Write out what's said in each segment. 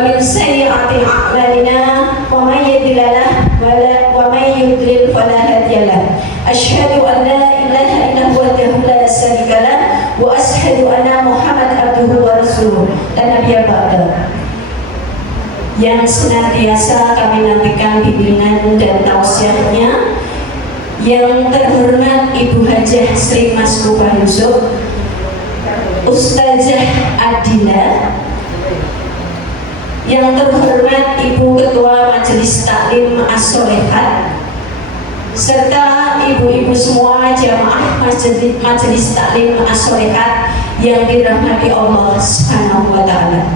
ومن سيئات أعمالنا ومن يضلل فلا هادي له أشهد أن لا إله إلا هو وحده لا شريك له وأشهد أن محمد عبده ورسوله dan Nabi Ba'da yang senantiasa kami nantikan bimbingan dan tausiahnya yang terhormat Ibu Hajah Sri Mas Kupa Yusuf, Ustazah Adila, yang terhormat Ibu Ketua Majelis Taklim As-Solehat, serta ibu-ibu semua jamaah Majelis Taklim As-Solehat yang dirahmati Allah Subhanahu wa Ta'ala.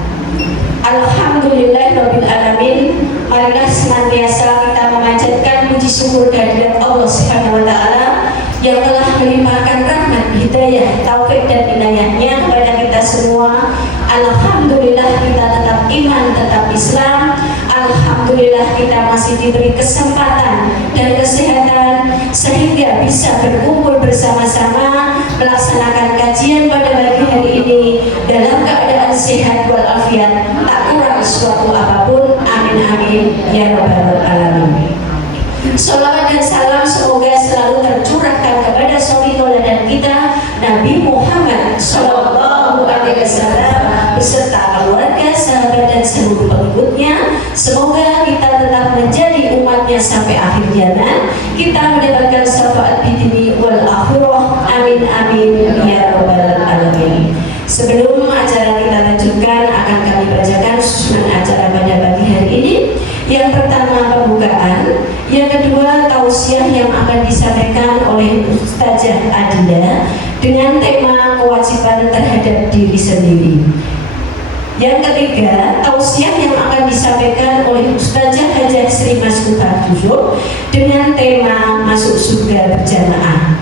Alhamdulillahirabbil alamin. Marilah senantiasa kita memanjatkan puji syukur kehadirat Allah Subhanahu wa Ta'ala yang telah melimpahkan rahmat, hidayah, taufik dan inayahnya kepada kita semua. Alhamdulillah kita tetap iman, tetap Islam. Alhamdulillah kita masih diberi kesempatan dan kesehatan sehingga bisa berkumpul bersama-sama melaksanakan kajian pada pagi hari ini dalam keadaan sehat walafiat, tak kurang suatu apapun. Amin amin ya rabbal alamin. Salawat dan salam semoga selalu tercurahkan kepada suri tauladan kita Nabi Muhammad Sallallahu Alaihi Wasallam beserta keluarga, sahabat dan seluruh pengikutnya. Semoga kita tetap menjadi umatnya sampai akhir zaman. Kita mendapatkan syafaat bidini wal akhirah. Amin amin ya rabbal alamin. Sebelum acara kita lanjutkan, akan kami bacakan susunan acara pada pagi hari ini. Yang pertama pembukaan, yang kedua tausiah yang akan disampaikan oleh Ustazah Adila dengan tema kewajiban terhadap diri sendiri. Yang ketiga tausiah yang akan disampaikan oleh Ustazah Hajah Sri Mas Kupa Yusuf dengan tema masuk surga berjamaah.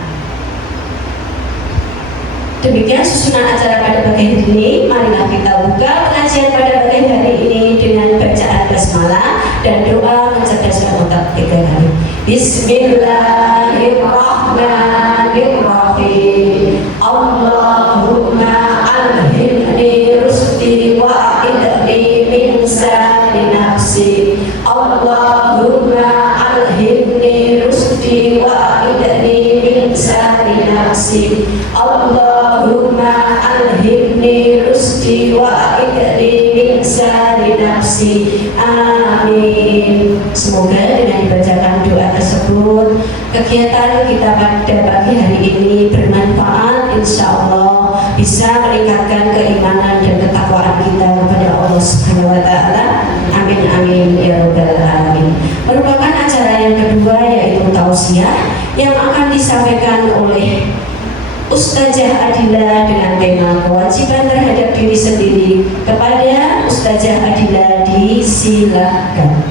Demikian susunan acara pada pagi hari ini. Marilah kita buka pengajian pada pagi hari ini dengan bacaan basmalah dan doa mencerdaskan otak 3 kali. Bismillahirrahmanirrahim. Allahumma alhimni rusdi wa idni min sari nafsi. Allahumma alhimni rusdi wa idni min sari nafsi. Allahumma alhimni rusdi wa idni min sari nafsi. Amin. Semoga dengan dibacakan doa tersebut kegiatan kita pada pagi hari ini bermanfaat, insya Allah bisa meningkatkan keimanan dan ketakwaan kita kepada Allah Subhanahu wa Ta'ala. Amin amin ya rabbal alamin. Merupakan acara yang kedua yaitu tausiah yang akan disampaikan oleh Ustazah Adila dengan tema kewajiban terhadap diri sendiri. Kepada Ustazah Adila disilakan.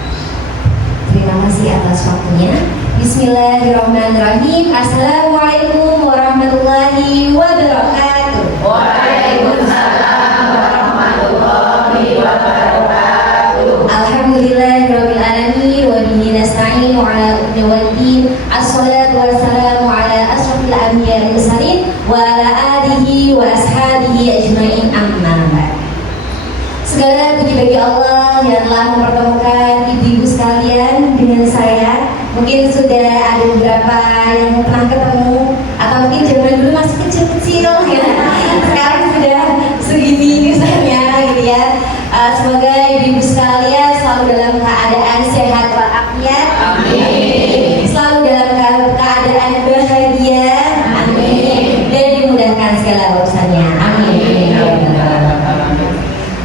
Terima kasih atas waktunya. Bismillahirrahmanirrahim. Assalamualaikum warahmatullahi wabarakatuh. Waalaikumsalam warahmatullahi wabarakatuh. Alhamdulillahirabbil alamin wa bihi nasta'in ala umuri waddin. Assalatu wassalamu ala asyrafil anbiya'i wal mursalin wa ala alihi wa ashabihi ajmain, amma ba'd. Segala puji bagi Allah yang telah mempertemukan ibu-ibu sekalian dengan saya. Mungkin sudah ada beberapa yang pernah ketemu, atau mungkin zaman dulu masih kecil-kecil ya. Sekarang sudah segini misalnya gitu ya. Semoga ibu-ibu sekalian selalu dalam keadaan sehat walafiat. Amin. Selalu dalam keadaan bahagia. Amin. Dan dimudahkan segala urusannya. Amin.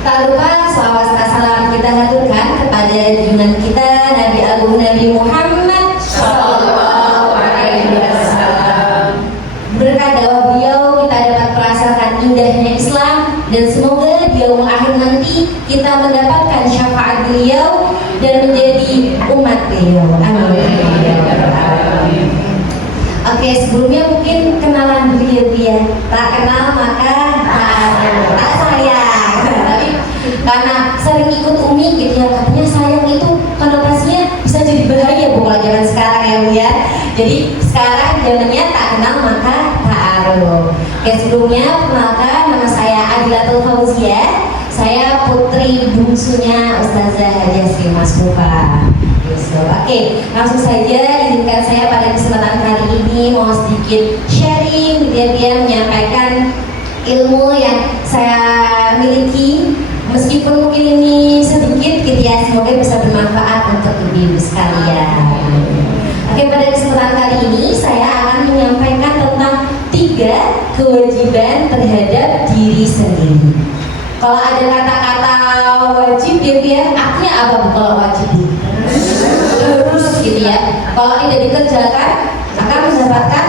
Tak lupa selawat serta salam kita haturkan kepada junjungan kita Nabi Agung Nabi Muhammad Sallallahu Alaihi Wasallam. Berkat dakwah beliau kita dapat merasakan indahnya Islam, dan semoga di yaumul akhir nanti kita mendapatkan syafaat beliau dan menjadi umat beliau. Amin. Oke, sebelumnya mungkin kenalan beliau ya. Tak kenal maka tak sayang. Tapi karena sering ikut Umi gitu ya, katanya sayang itu konotasinya bisa jadi bahaya bu kalau zaman sekarang ya bu ya. Jadi sekarang zamannya tak kenal maka tak aruf. Oke, sebelumnya perkenalkan nama saya Adilatul Fauziah. Saya putri bungsunya Ustazah Hajiah Sri Masfufa Yusuf. Oke, langsung saja izinkan saya pada kesempatan kali ini mau sedikit sharing dia menyampaikan ilmu yang saya miliki, meskipun mungkin ini sedikit gitu ya, semoga bisa bermanfaat untuk ibu-ibu sekalian. Oke, pada kesempatan kali ini saya akan menyampaikan tentang 3 kewajiban terhadap diri sendiri. Kalau ada kata-kata wajib ya, artinya apa Bu kalau wajib? Harus gitu ya. Kalau tidak dikerjakan akan mendapatkan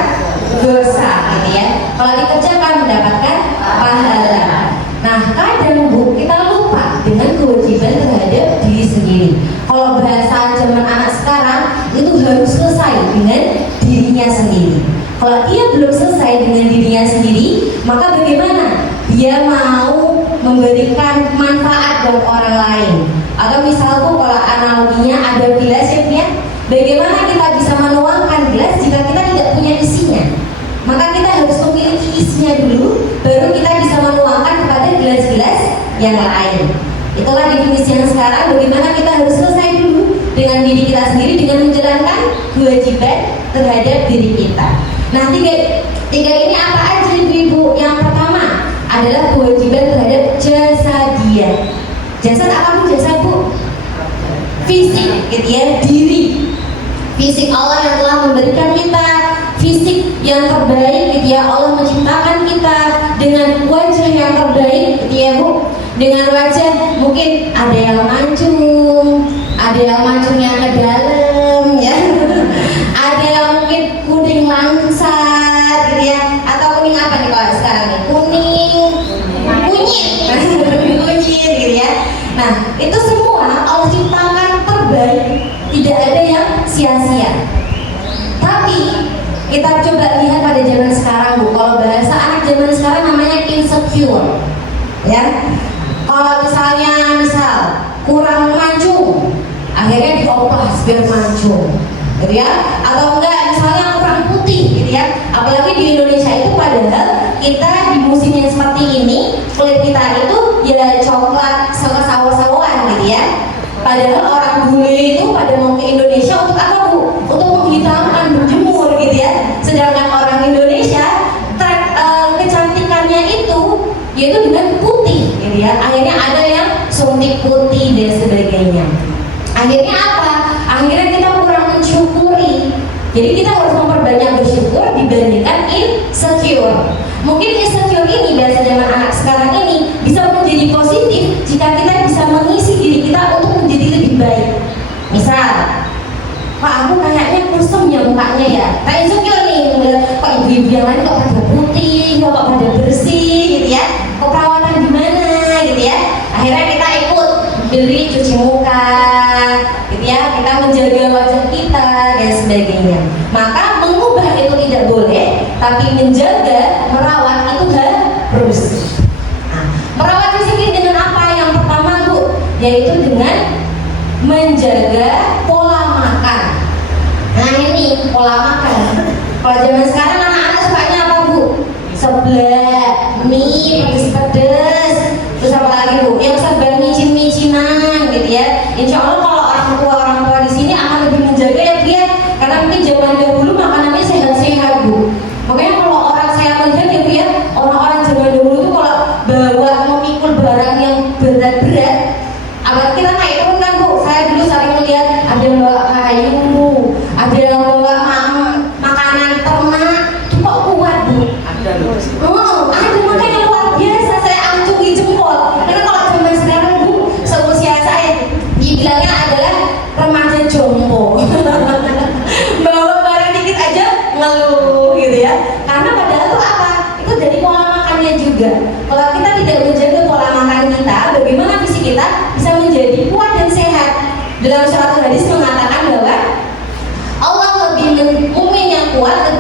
dosa gitu ya. Kalau dikerjakan mendapatkan pahala. Nah, kadang Bu kita lupa dengan kewajiban terhadap diri sendiri. Kalau bahasa zaman anak sekarang itu harus selesai dengan dirinya sendiri. Kalau dia belum selesai dengan dirinya sendiri, maka bagaimana? Dia mau memberikan manfaat buat orang lain. Atau misal Bu, kalau analoginya ada gelas ya, bagaimana kita bisa menuangkan gelas jika kita tidak punya isinya? Maka kita harus memiliki isinya dulu, baru kita bisa menuangkan kepada gelas-gelas yang lain. Itulah definisi yang sekarang, bagaimana kita harus selesai dulu dengan diri kita sendiri dengan menjalankan kewajiban terhadap diri kita. Nah, tiga ini apa aja ibu? Yang pertama adalah kewajiban terhadap jasadiah. Jasad apa Bu? Jasad Bu? Fisik, gitu ya, diri. Fisik Allah yang telah memberikan kita fisik yang terbaik, gitu ya. Allah menciptakan kita dengan wajah yang terbaik, gitu ya Bu. Dengan wajah mungkin ada yang mancung, ada yang mancungnya ke dalam, ya. Ada yang mungkin kuning langsat, gitu ya. Atau kuning apa nih kalau sekarang nih? Kuning kunyit, gitu ya. Nah, itu semua Allah ciptakan terbaik, tidak ada yang sia-sia. Tapi kita coba lihat pada zaman sekarang Bu, kalau bahasa anak zaman sekarang namanya insecure, ya. Kalau misal kurang mancung, akhirnya dioplas biar mancung, gitu ya. Atau enggak misalnya kurang putih, gitu ya. Apalagi di Indonesia itu padahal kita di musim yang seperti ini kulit kita itu ya coklat sawo-sawoan, gitu ya. Padahal orang bule itu pada mau ke Indonesia untuk apa Bu? Untuk menghitamkan, berjemur, gitu ya. Sedangkan orang Indonesia kecantikannya itu yaitu dengan putih, gitu ya. Akhirnya ada yang suntik putih dan sebagainya. Akhirnya apa? Akhirnya kita kurang mensyukuri. Jadi kita harus memperbanyak bersyukur dibandingkan insecure. Mungkin insecure ini bahasa zaman anak sekarang ini bisa menjadi positif jika kita bisa mengisi diri kita untuk menjadi lebih baik. Misal, Pak, aku kayaknya kusem ya mukanya ya. Nah, insecure nih, kok ibu-ibu yang lain kok pada putih, kok pada bersih, gitu ya. Kok perawatan gimana, gitu ya. Akhirnya kita ikut beli cuci muka, gitu ya. Kita menjaga wajah kita dan sebagainya. Maka mengubah itu tidak boleh, tapi menjaga, merawat itu harus. Nah, merawat fisik ini dengan apa? Yang pertama Bu, yaitu dengan menjaga pola makan. Nah, ini pola makan. Kalau zaman sekarang anak-anak sukanya apa Bu? Seblak, mie, pedes-pedes. Terus apa lagi Bu? Yang serba micin-micinan, gitu ya. Insya Allah kalau orang tua di sini akan lebih menjaga ya Bu ya. Karena mungkin zaman dahulu makanannya sehat-sehat Bu. Makanya kalau orang saya melihat ya Bu ya, orang-orang zaman dahulu itu kalau bawa memikul barang yang berat-berat, abad kita naik turun kan Bu. Saya dulu sering melihat ada yang bawa kayu, ada yang bawa makanan ternak, itu kok kuat Bu. Ada makanya luar biasa, saya acungi jempol. Karena kalau zaman sekarang Bu, seusia saya dibilangnya adalah remaja jompo. Bawa barang dikit aja ngeluh, gitu ya. Karena padahal itu apa? Itu dari pola makannya juga. Kalau kita tidak menjaga pola makan kita, bagaimana fisik kita bisa menjadi kuat dan sehat? Dalam suatu hadis mengatakan bahwa Allah lebih mukmin yang kuat,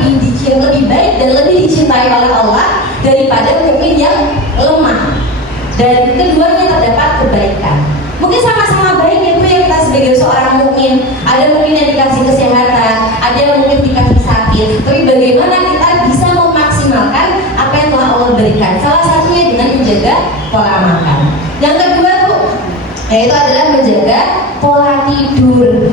lebih baik dan lebih dicintai oleh Allah daripada mukmin yang lemah. Dan keduanya terdapat kebaikan. Mungkin sama-sama baik ya Bu ya, kita sebagai seorang mukmin. Ada mungkin yang dikasih kesehatan, ada yang mungkin dikasih sakit. Tapi bagaimana kita bisa memaksimalkan apa yang telah Allah berikan? Salah satunya dengan menjaga pola makan. Yang kedua Bu, yaitu adalah menjaga pola tidur.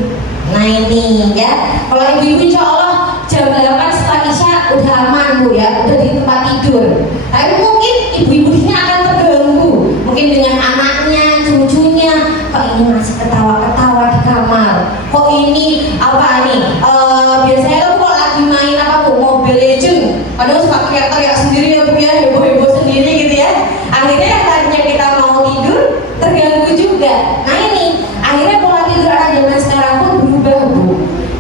Nah ini ya, kalau ibu-ibu insya Allah jam 8 setelah Isya udah aman Bu ya, udah di tempat tidur. Tapi mungkin ibu-ibu ini akan terganggu, mungkin dengan anaknya, cucunya, kok ini masih ketawa-ketawa di kamar, kok ini apa nih, biasanya tuh kalau lagi main apa Bu, Mobile Legends, kadang suka teriak-teriak sendiri ya Bu ya, heboh-heboh sendiri gitu ya. Akhirnya yang tadinya kita mau tidur terganggu juga. Nah ini akhirnya pola tidur anak zaman sekarang pun berubah Bu.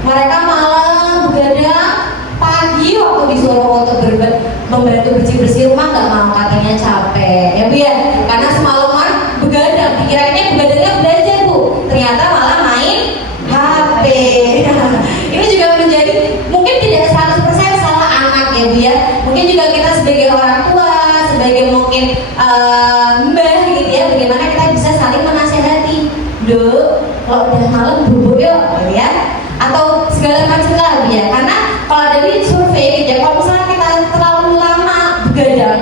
Mereka malah begadang pagi waktu disuruh untuk membantu bersih-bersih rumah, nggak mau, katanya capek ya Bu ya, karena semalaman begadang, dikiranya begadangnya belajar Bu, ternyata malah main HP. Ini juga menjadi mungkin tidak 100% salah anak ya Bu ya, mungkin juga kita sebagai orang tua, sebagai mungkin mbah gitu ya, bagaimana kita bisa saling menasehati, Duk, kalau udah malam bubuk yuk gitu ya, atau segala macam lah ya. Karena kalau dari survei gitu ya, kalau misalnya kita terlalu lama begadang,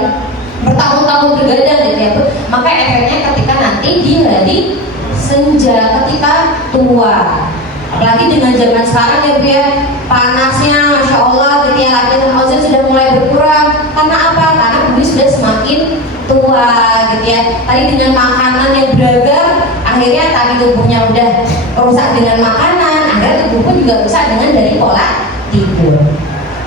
bertahun-tahun begadang gitu ya, maka efeknya ketika nanti di hari senja, ketika tua. Apalagi dengan zaman sekarang ya Bu ya, panasnya Masya Allah gitu ya, latihan ozon sudah mulai berkurang. Karena apa? Karena bumi sudah semakin tua gitu ya. Tadi dengan makanan yang beragam, akhirnya tadi tubuhnya udah rusak dengan makanan, akhirnya tubuh pun juga rusak dengan dari pola tidur.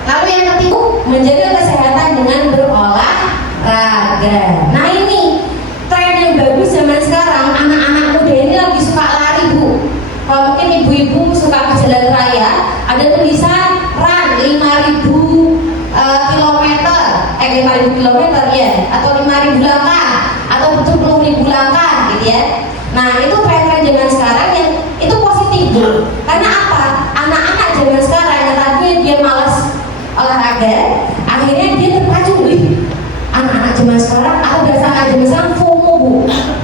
Lalu yang ketiga, menjaga kesehatan dengan berolahraga. Nah ini tren yang bagus zaman sekarang, anak-anak muda ini lagi suka lari Bu. Kalau mungkin ibu-ibu suka ke jalan raya, ada tulisan run 5.000 kilometer, 5.000 kilometer ya, atau 5.000 langkah, atau 70.000 langkah gitu ya. Nah itu tren-tren zaman sekarang yang itu positif Bu. Karena apa? Anak-anak zaman sekarang yang tadinya dia malas olahraga, akhirnya dia terpacu nih. Anak-anak zaman sekarang, atau bahasa anak zaman sekarang FOMO Bu.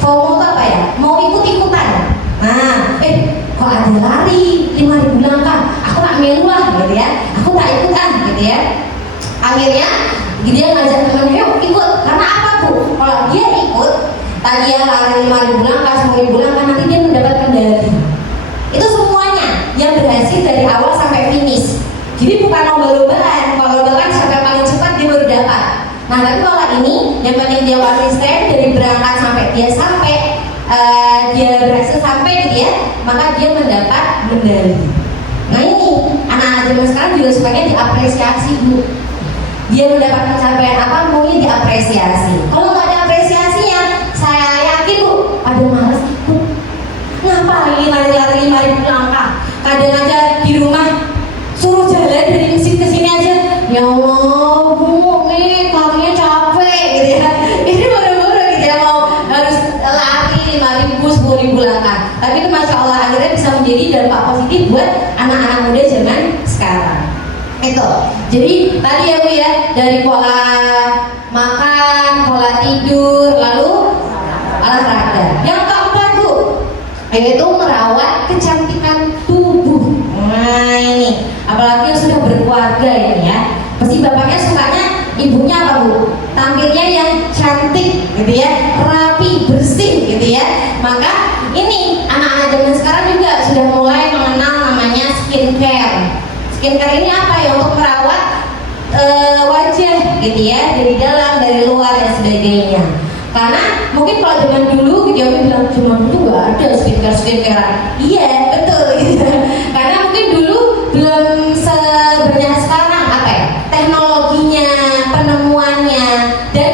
FOMO itu apa ya? Mau ikut-ikutan. Nah, kok ada lari 5.000 langkah, aku tak melu lah gitu ya, aku tak ikutan gitu ya. Akhirnya dia ngajak temennya, yuk ikut. Karena apa Bu? Kalau dia ikut, tadi ya lari 5.000 langkah, 10.000 langkah, nanti dia mendapat medali. Itu semuanya yang berhasil dari awal sampai finish. Jadi bukan lomba-lombaan, kalau lomba kan siapa paling cepat dia baru dapat. Nah tapi kalau ini yang penting dia konsisten dari berangkat sampai dia sampai dia berhasil sampai gitu ya, maka dia mendapat medali. Nah ini anak-anak zaman sekarang juga supaya diapresiasi Bu. Dia mendapat pencapaian apa, maunya diapresiasi. Kalau nggak ada apresiasinya, saya yakin Bu, pada malas ikut. Ngapain lari-lari 5.000 langkah? Kadang aja di rumah suruh jalan dari masjid ke sini aja, ya Allah Bu, nih kakinya capek gitu ya. Ini baru-baru gitu ya, mau harus lari 5.000, 10.000 langkah. Tapi itu Masya Allah akhirnya bisa menjadi dampak positif buat anak-anak muda zaman sekarang. Itu. Jadi tadi ya Bu ya, dari pola makan, pola tidur, lalu olahraga. Yang keempat Bu, yaitu merawat kecantikan tubuh. Nah ini, apalagi yang sudah berkeluarga ini ya, pasti bapaknya sukanya ibunya apa Bu? Tampilnya yang cantik gitu ya, rapi, bersih gitu ya. Maka ini anak-anak zaman sekarang juga sudah mulai mengenal namanya skincare. Skincare ini apa ya? Untuk merawat wajah gitu ya, dari dalam, dari luar dan sebagainya. Karena mungkin kalau zaman dulu gitu ya, bilang zaman dulu nggak ada skincare. Iya betul gitu. Karena mungkin dulu belum sebanyak sekarang apa ya, teknologinya, penemuannya, dan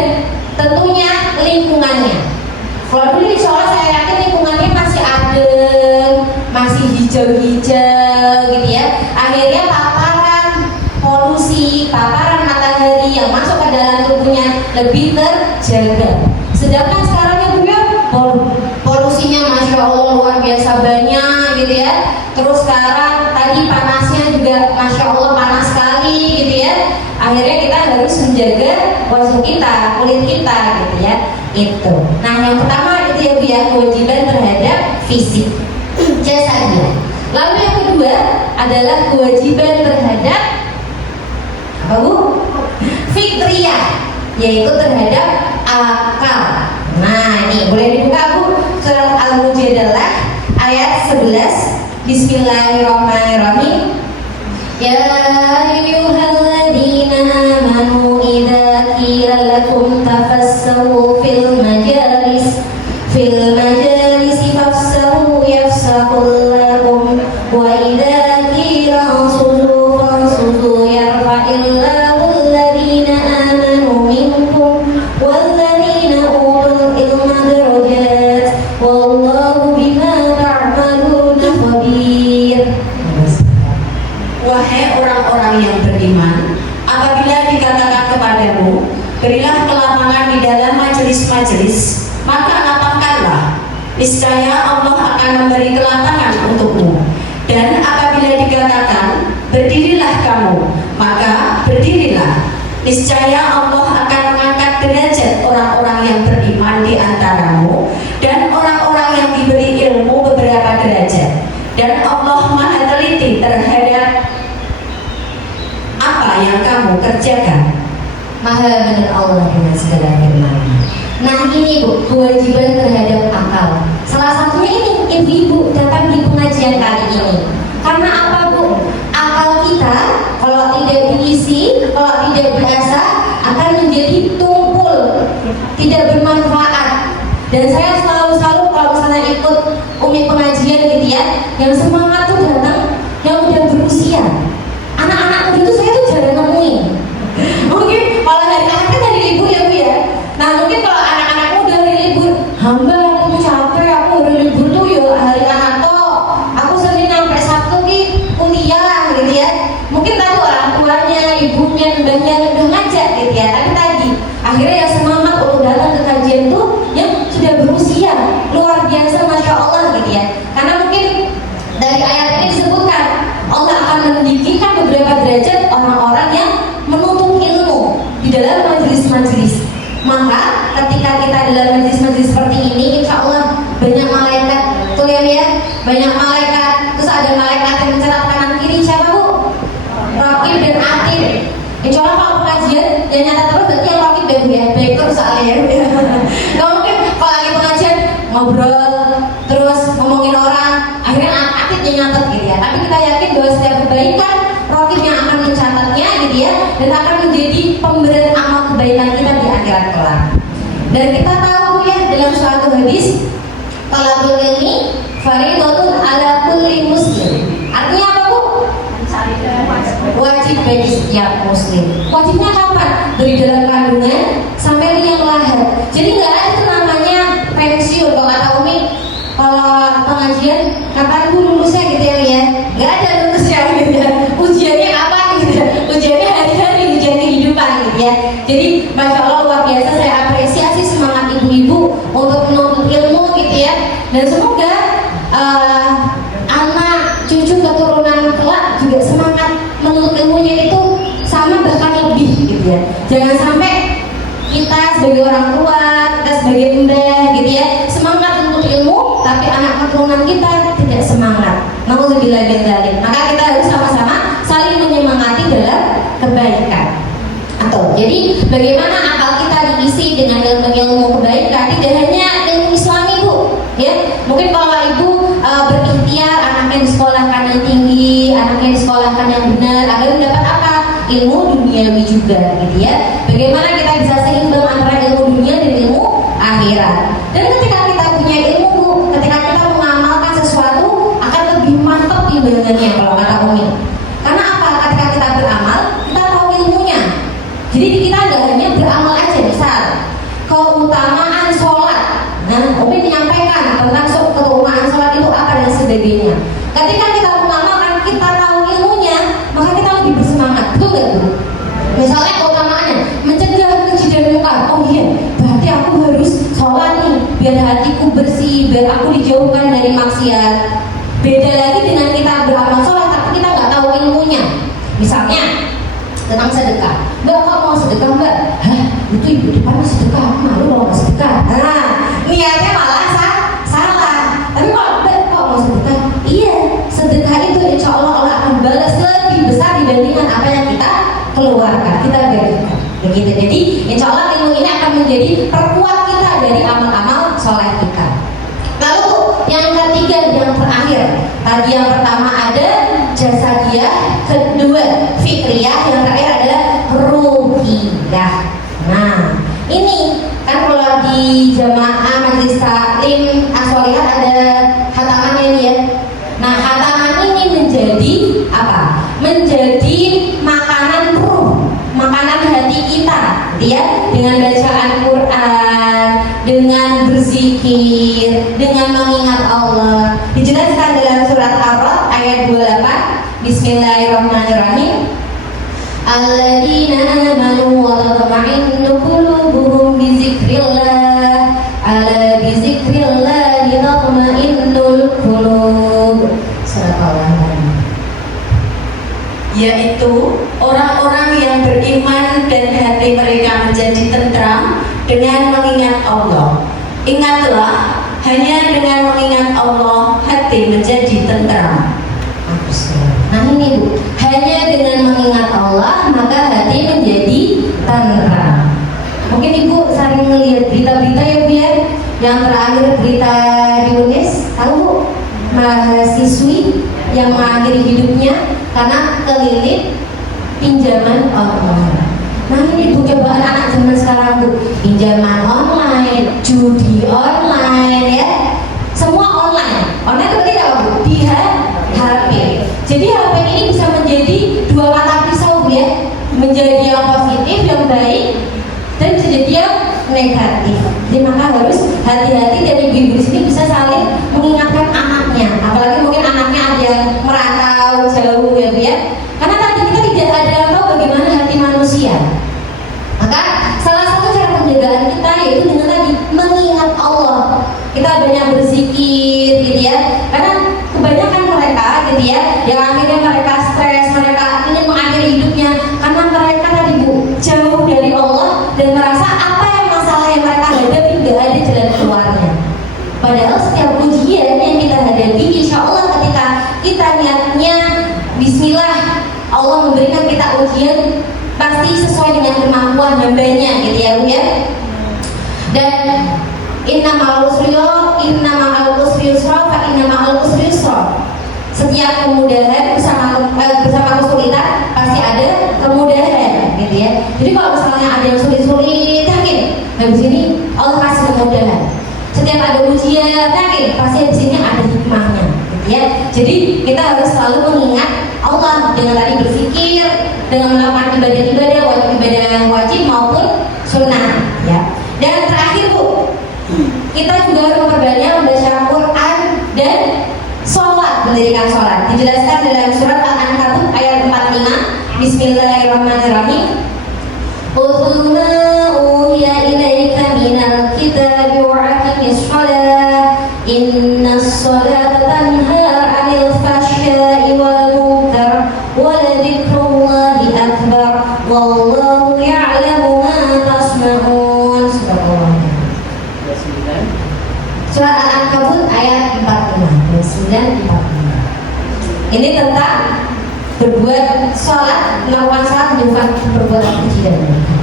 tentunya lingkungannya. Kalau dulu insya Allah saya yakin lingkungannya masih adem, masih hijau-hijau gitu ya. Akhirnya paparan polusi, paparan matahari yang masuk ke dalam tubuhnya lebih terjaga. Sedangkan sekarang ya Bu ya, polusinya Masya Allah luar biasa banyak gitu ya. Terus sekarang tadi panasnya juga Masya Allah panas sekali gitu ya. Akhirnya kita harus menjaga wajah kita, kulit kita gitu ya. Itu. Nah yang pertama itu ya Bu ya, kewajiban terhadap fisik, jasanya. Lalu yang kedua adalah kewajiban terhadap apa Bu? Fitriyah, yaitu terhadap akal. Nah ini boleh dibuka Bu. surat Al-Mujadalah ayat 11. Bismillahirrahmanirrahim. Ya ayyuhalladzina amanu idza qila lakum tafassahu fil majalisi fafsahu yafsahullahu wa idza qila ansudu fansudu yarfa'illahu alladzina amanu minkum walladzina utul ilma darajat wallahu bima ta'maluna khabir. Wahai orang-orang yang beriman, apabila dikatakan kepadamu, berilah kelapangan di dalam majelis-majelis, maka lapangkanlah, niscaya Allah akan memberi kelapangan untukmu. Dan apabila dikatakan, berdirilah kamu, maka berdirilah, niscaya Allah akan mengangkat derajat orang-orang yang beriman di antaramu, dan orang-orang yang diberi ilmu beberapa derajat. Dan Allah Maha teliti terhadap apa yang kamu kerjakan. Maha benar Allah dengan segala firman-Nya. Nah ini Bu, kewajiban terhadap akal. Salah satunya ini ibu-ibu datang di pengajian kali ini. Karena apa Bu? Akal kita kalau tidak diisi, kalau tidak diasah akan menjadi tumpul, tidak bermanfaat. Dan saya selalu kalau misalnya ikut umi pengajian gitu ya, yang semangat tuh datang yang udah berusia. Anak-anak itu saya tuh jarang nemuin. Mungkin kalau hari Ahad kan hari libur ya Bu ya. Nah mungkin kalau anak-anak muda hari libur, hamba aku capek, aku hari libur tuh ya hari Ahad toh. Aku Senin sampai Sabtu ki kuliah gitu ya. Mungkin tadi orang tuanya, ibunya, mbahnya udah ngajak gitu ya. Tapi tadi akhirnya yang semangat untuk datang ke kajian tuh yang sudah berusia luar biasa, masya Allah gitu ya. Karena mungkin dari ayat ini disebutkan Allah akan meninggikan beberapa derajat orang-orang yang menuntut ilmu di dalam majelis-majelis. Maka ketika kita dalam majelis-majelis seperti ini, insya Allah banyak malaikat tuh ya, banyak malaikat. Terus ada malaikat yang mencatat kanan kiri siapa Bu? Raqib dan Atid. Insya Allah kalau pengajian yang nyata terus berarti yang Raqib dan Bu ya, baik terus soalnya ya. Kalau mungkin kalau lagi pengajian ngobrol terus ngomongin orang, akhirnya Atid yang nyatet gitu ya. Tapi kita yakin bahwa setiap kebaikan Raqib yang akan mencatatnya gitu ya, dan akan menjadi pemberian amal kebaikan kita di akhirat kelak. Dan kita tahu ya dalam suatu hadis, talabul ilmi fardhatun ala kulli muslim. Artinya apa Bu? Wajib bagi setiap muslim. Wajibnya kapan? Dari dalam kandungan sampai liang lahat. Jadi nggak ada itu namanya pensiun. Kalau kata Umi, kalau pengajian kapan Bu lulusnya gitu ya, nggak ada lulusnya gitu ya. Ujiannya apa gitu ya? Ujiannya hari-hari, ujian kehidupan gitu ya. Jadi masya Allah luar biasa, saya apresiasi semangat ibu-ibu untuk menuntut ilmu gitu ya. Dan semoga anak cucu keturunan kelak juga semangat menuntut ilmunya itu sama bahkan lebih gitu ya. Jangan sampai kita sebagai orang tua, kita sebagai mbah gitu ya, semangat menuntut ilmu tapi anak keturunan kita tidak semangat. Nauzubillah min dzalik. Maka kita harus sama-sama saling menyemangati dalam kebaikan. Atau jadi bagaimana akal kita diisi dengan ilmu-ilmu kebaikan, tidak hanya ilmu Islami Bu ya. Mungkin kalau ibu berikhtiar anaknya disekolahkan yang tinggi, anaknya disekolahkan yang benar agar mendapat apa? Ilmu duniawi juga gitu ya. Bagaimana kita bisa seimbang antara ilmu dunia dan ilmu akhirat. Dan ketika kita punya ilmu Bu, ketika kita mengamalkan sesuatu akan lebih mantap timbangannya kalau kata Umi. Karena apa? Ketika kita beramal, kita tahu ilmunya. Jadi kita nggak hanya beramal aja, misal keutamaan sholat. Nah, Umi menyampaikan tentang keutamaan sholat itu apa dan sebagainya. Ketika kita mengamalkan, kita tahu ilmunya, maka kita lebih bersemangat. Betul nggak Bu? Misalnya keutamaannya mencegah keji dan munkar. Oh iya, berarti aku harus sholat nih biar hatiku bersih, biar aku dijauhkan dari maksiat. Beda lagi dengan kita beramal sholat tapi kita nggak tahu ilmunya. Misalnya tentang sedekah. Mbak, kok mau sedekah Mbak? Hah? Itu ibu depan sedekah, malu kalau mau sedekah. Nah, niatnya malah salah. Tapi kalau Mbak kok mau sedekah? Iya, sedekah itu insya Allah akan balas lebih besar dibandingkan apa yang kita keluarkan, kita berikan. Begitu. Jadi insya Allah ilmu ini akan menjadi perkuat kita dari amal-amal soleh kita. Tadi yang pertama ada jasadiyah, kedua fikriyah, yang terakhir adalah ruhiyah. Nah, ini kan kalau di jamaah majelis taklim as-sholihah ada hatamannya ini ya. Nah, hataman ini menjadi apa? Menjadi makanan ruh, makanan hati kita, ya, dengan bacaan Quran, dengan berzikir, dengan mengingat Allah. Dijelaskan dalam surat Ar-Ra'd ayat 28. Bismillahirrahmanirrahim. Alladzina amanu wa tatma'innu qulubuhum bi dzikrillah. Ala bi dzikrillah tatma'innul qulub. Yaitu orang-orang yang beriman dan hati mereka menjadi tentram dengan mengingat Allah. Ingatlah, hanya dengan mengingat Allah hati menjadi tentram. Nah ini Bu, hanya dengan mengingat Allah maka hati menjadi tentram. Mungkin Ibu sering melihat berita-berita ya Bu ya. Yang terakhir berita di UNES, tahu Bu? Mahasiswi yang mengakhiri hidupnya karena kelilit pinjaman online. Nah ini Bu, cobaan anak zaman sekarang Bu, pinjaman online, judi online ya, semua online. Online itu tidak Bu, di HP. Jadi HP ini bisa menjadi dua mata pisau Bu ya, menjadi yang positif, yang baik, dan bisa jadi yang negatif. Jadi maka harus hati-hati dan ibu-ibu di sini bisa saling mengingatkan anaknya. Apalagi mungkin anaknya ada yang merantau jauh ya Bu ya. Karena tadi kita tidak ada yang tahu bagaimana hati manusia. Maka salah satu cara penjagaan kita yaitu dengan tadi mengingat Allah. Kita banyak berzikir gitu ya. Karena kebanyakan mereka gitu ya, yang akhirnya mereka stres, mereka ingin mengakhiri hidupnya karena mereka tadi Bu jauh dari Allah dan merasa apa yang masalah yang mereka hadapi nggak ada jalan keluarnya. Padahal setiap ujian yang kita hadapi, insya Allah ketika kita niatnya Bismillah, Allah memberikan kita ujian pasti sesuai dengan kemampuan hambanya gitu ya Bu ya. Dan inna ma'al usri yusra fa inna ma'al usri yusra. Setiap kemudahan bersama kesulitan pasti ada kemudahan gitu ya. Jadi kalau misalnya ada yang sulit-sulit, yakin habis ini Allah kasih kemudahan. Setiap ada ujian, yakin pasti habis ini ada hikmahnya gitu ya. Jadi kita harus selalu mengingat Allah dengan tadi berpikir, dengan melakukan ibadah-ibadah, ibadah yang wajib maupun sunnah ya. Dan terakhir Bu, kita juga harus memperbanyak membaca Quran dan sholat, mendirikan sholat. Dijelaskan dalam surat Al-Ankabut ayat 45. Bismillahirrahmanirrahim. Utul ma uhiya ilaika minal kitabi wa aqimis shalah. Innas sholata tanha 'anil fahsya'i wal munkar wa ladzikrullahi akbar. Wallahu ya'lamu ma tasna'un. Surat Al-Ankabut ayat 45. Ini tentang berbuat sholat, melakukan sholat bukan perbuatan keji dan murka.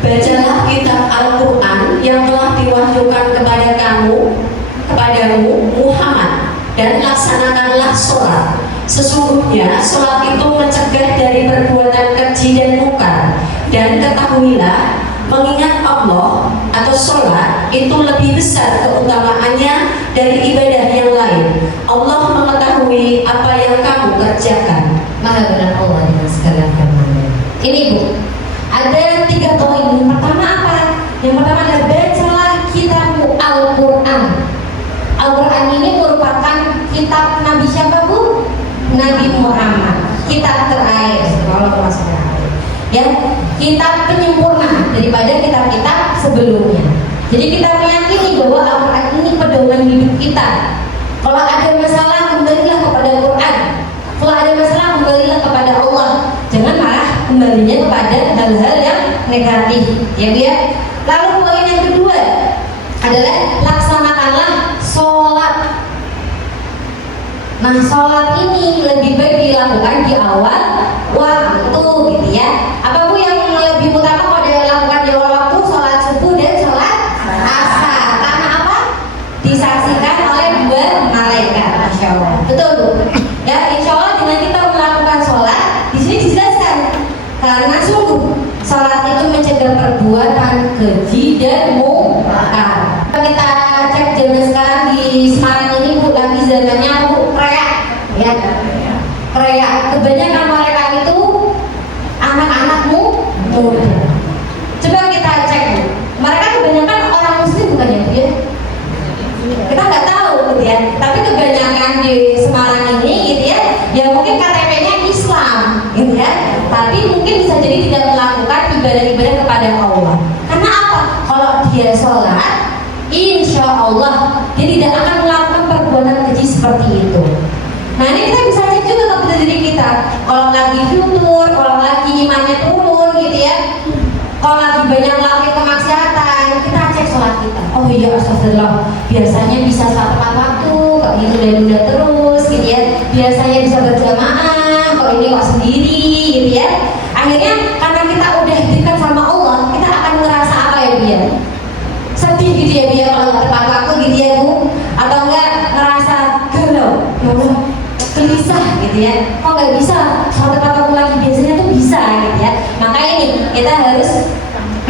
Bacalah kitab Al-Quran yang telah diwahyukan kepadamu Muhammad, dan laksanakanlah sholat. Sesungguhnya sholat itu mencegah dari perbuatan keji dan mungkar. Dan ketahuilah, mengingat Allah atau sholat itu lebih besar keutamaannya dari ibadah yang lain. Allah mengetahui apa yang kamu kerjakan. Maha benar Allah dengan segala firman-Nya. Ini Bu, ada 3 poin. Yang pertama apa? Yang pertama adalah bacalah kitabmu Al-Quran. Al-Quran ini merupakan kitab Nabi siapa Bu? Nabi Muhammad. Kitab terakhir kalau masalah ya, kitab penyempurna daripada kitab-kitab sebelumnya. Jadi kita meyakini bahwa Al-Quran ini pedoman hidup kita. Kalau ada masalah, kembalilah kepada Quran. Kalau ada masalah, kembalilah kepada Allah. Jangan malah kembalinya kepada hal-hal yang negatif ya dia. Lalu poin yang kedua adalah laksanakanlah sholat. Nah, sholat ini lebih baik dilakukan di awal waktu gitu ya. Apa Bu yang lebih utama kalau dilakukan di awal waktu? Sholat subuh dan sholat asar. Karena apa? Disaksikan oleh 2 malaikat. Masya Allah. Betul keji dan munkar. Kita cek zaman sekarang di Semarang ini Bu, lagi zamannya Bu kreak, ya. Kreak. Kebanyakan mereka itu anak-anakmu muda. Coba kita cek Bu. Mereka kebanyakan orang muslim bukan ya Bu ya? Kita nggak tahu gitu ya. Tapi kebanyakan di Semarang ini gitu ya, ya mungkin KTP-nya Islam gitu ya. Tapi mungkin bisa jadi tidak melakukan ibadah-ibadah kepada Allah. Karena apa? Kalau dia sholat, insya Allah dia tidak akan melakukan perbuatan keji seperti itu. Nah ini kita bisa cek juga kepada diri kita. Kalau lagi futur, kalau lagi imannya turun gitu ya, kalau lagi banyak melakukan kemaksiatan, kita cek sholat kita. Oh iya, astagfirullah, biasanya bisa sholat tepat waktu, kok ini udah terus gitu ya. Biasanya bisa berjamaah, kok ini kok sendiri gitu ya. Akhirnya karena kita udah dekat sama Allah, kita akan ngerasa apa ya Bu ya? Sedih gitu ya Bu ya, kalau nggak tepat waktu gitu ya Bu. Atau enggak ngerasa galau, ya Allah, gelisah gitu ya. Kok nggak bisa sholat tepat waktu lagi, biasanya tuh bisa gitu ya. Maka ini kita harus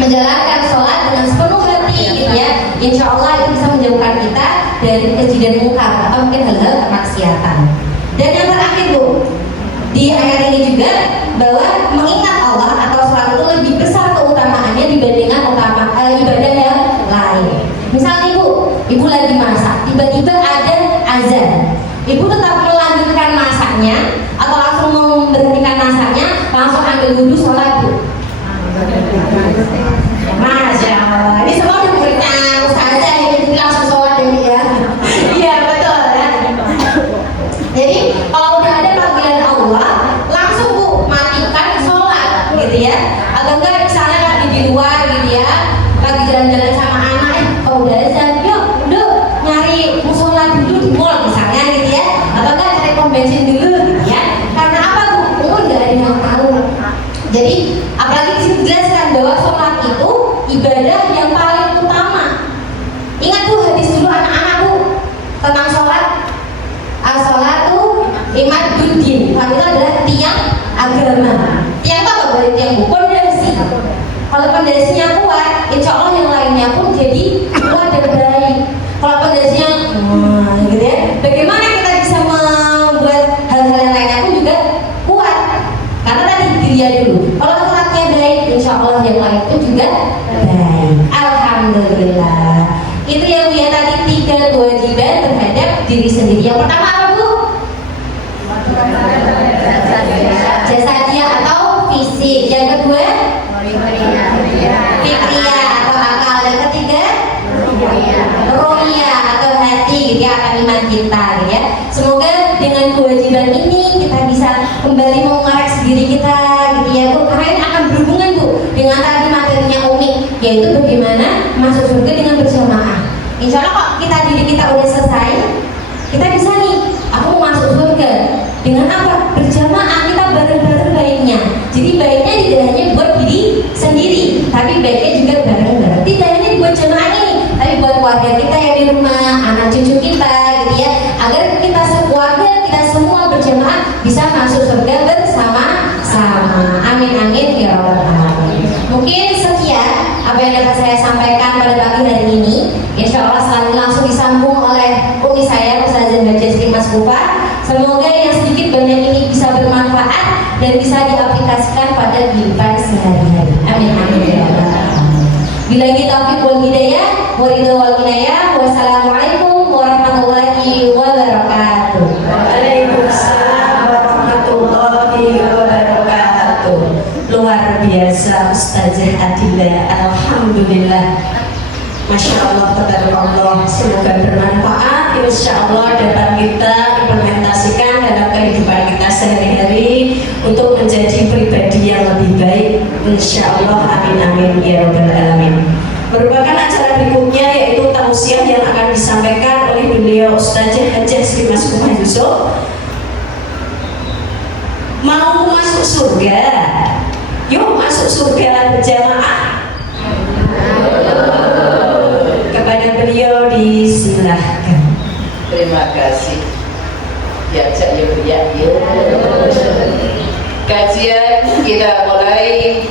menjalankan sholat dengan sepenuh hati gitu ya. Insya Allah itu bisa menjauhkan kita dari keji dan munkar atau mungkin hal-hal kemaksiatan. Dan yang terakhir Bu, di ayat ini juga bahwa mengingat Allah atau sholat itu lebih besar keutamaannya dibandingkan ibadah yang lain. Misalnya ibu lagi masak, tiba-tiba ada azan, ibu tetap melanjutkan masaknya atau langsung memberhentikan masaknya, langsung ambil wudhu sholat Bu? Masya Allah, ini semua udah muridnya ustazah ini langsung sholat ini ya. Iya betul ya. Jadi kalau udah ada panggilan Allah, langsung Bu matikan sholat gitu ya. Atau enggak misalnya lagi di luar gitu ya, lagi jalan-jalan sama anak, kalau udah azan, yuk nyari musola dulu di mall misalnya gitu ya. Atau enggak cari pom bensin dulu gitu ya. Karena apa Bu? Nggak ada yang tahu. Jadi apalagi disini dijelaskan bahwa sholat itu ibadah yang paling utama. Ingat Bu hadis dulu anak-anak Bu tentang sholat. As-sholatu imaduddin. Sholat itu adalah tiang agama. Tiang itu apa berarti tiang Bu? Pondasi. Kalau pondasinya kuat, insya Allah yang lainnya pun jadi kuat dan baik. Kalau pondasinya gitu ya, bagaimana kita bisa membuat hal-hal yang lainnya pun juga kuat? Karena tadi dilihat dulu. Kalau sholatnya baik, insya Allah yang lain itu juga baik. Alhamdulillah. Itu yang Bu ya tadi 3 kewajiban terhadap diri sendiri. Yang pertama apa Bu? Jasadiah atau fisik. Yang kedua fikriyah atau akal. Yang ketiga ruhiyah atau hati gitu ya, akan iman kita gitu ya. Semoga dengan kewajiban ini kita bisa kembali mengoreksi diri kita gitu ya Bu. Karena ini akan berhubungan Bu dengan tadi materinya Umi, yaitu bagaimana masuk surga dengan berjamaah. Insya Allah kok diri kita udah selesai, kita bisa nih, aku mau masuk surga. Dengan apa? Berjamaah, kita bareng-bareng baiknya. Jadi baiknya tidak hanya buat diri sendiri, tapi baiknya juga bareng-bareng. Tidak hanya buat jamaah ini, tapi buat keluarga kita yang di rumah, anak cucu kita gitu ya. Agar kita sekeluarga, kita semua berjamaah bisa masuk surga bersama-sama. Amin amin ya rabbal alamin. Mungkin sekian apa yang akan saya sampaikan pada pagi hari ini. Insya Allah selanjutnya langsung disambung oleh umi saya Ustazah Hajah Sri Mas Kufa. Semoga yang sedikit banyak ini bisa bermanfaat dan bisa diaplikasikan pada kehidupan sehari-hari. Amin amin ya rabbal alamin. Billahi taufiq wal hidayah, waridho wal inayah. Wassalamualaikum warahmatullahi wabarakatuh. Waalaikumsalam warahmatullahi wabarakatuh. Luar biasa Ustazah Adila. Alhamdulillah. Masya Allah, tabarakallah. Semoga bermanfaat. Insya Allah dapat kita implementasikan dalam kehidupan kita sehari-hari untuk menjadi pribadi yang lebih baik. Insya Allah, amin amin ya rabbal alamin. Merupakan acara berikutnya yaitu tausiah yang akan disampaikan oleh beliau Ustazah Hajah Sri Mas Kufa Yusuf. Mau masuk surga? Yuk masuk surga berjamaah. Kepada beliau disilahkan. Terima kasih. Diajak ya. Kajian kita mulai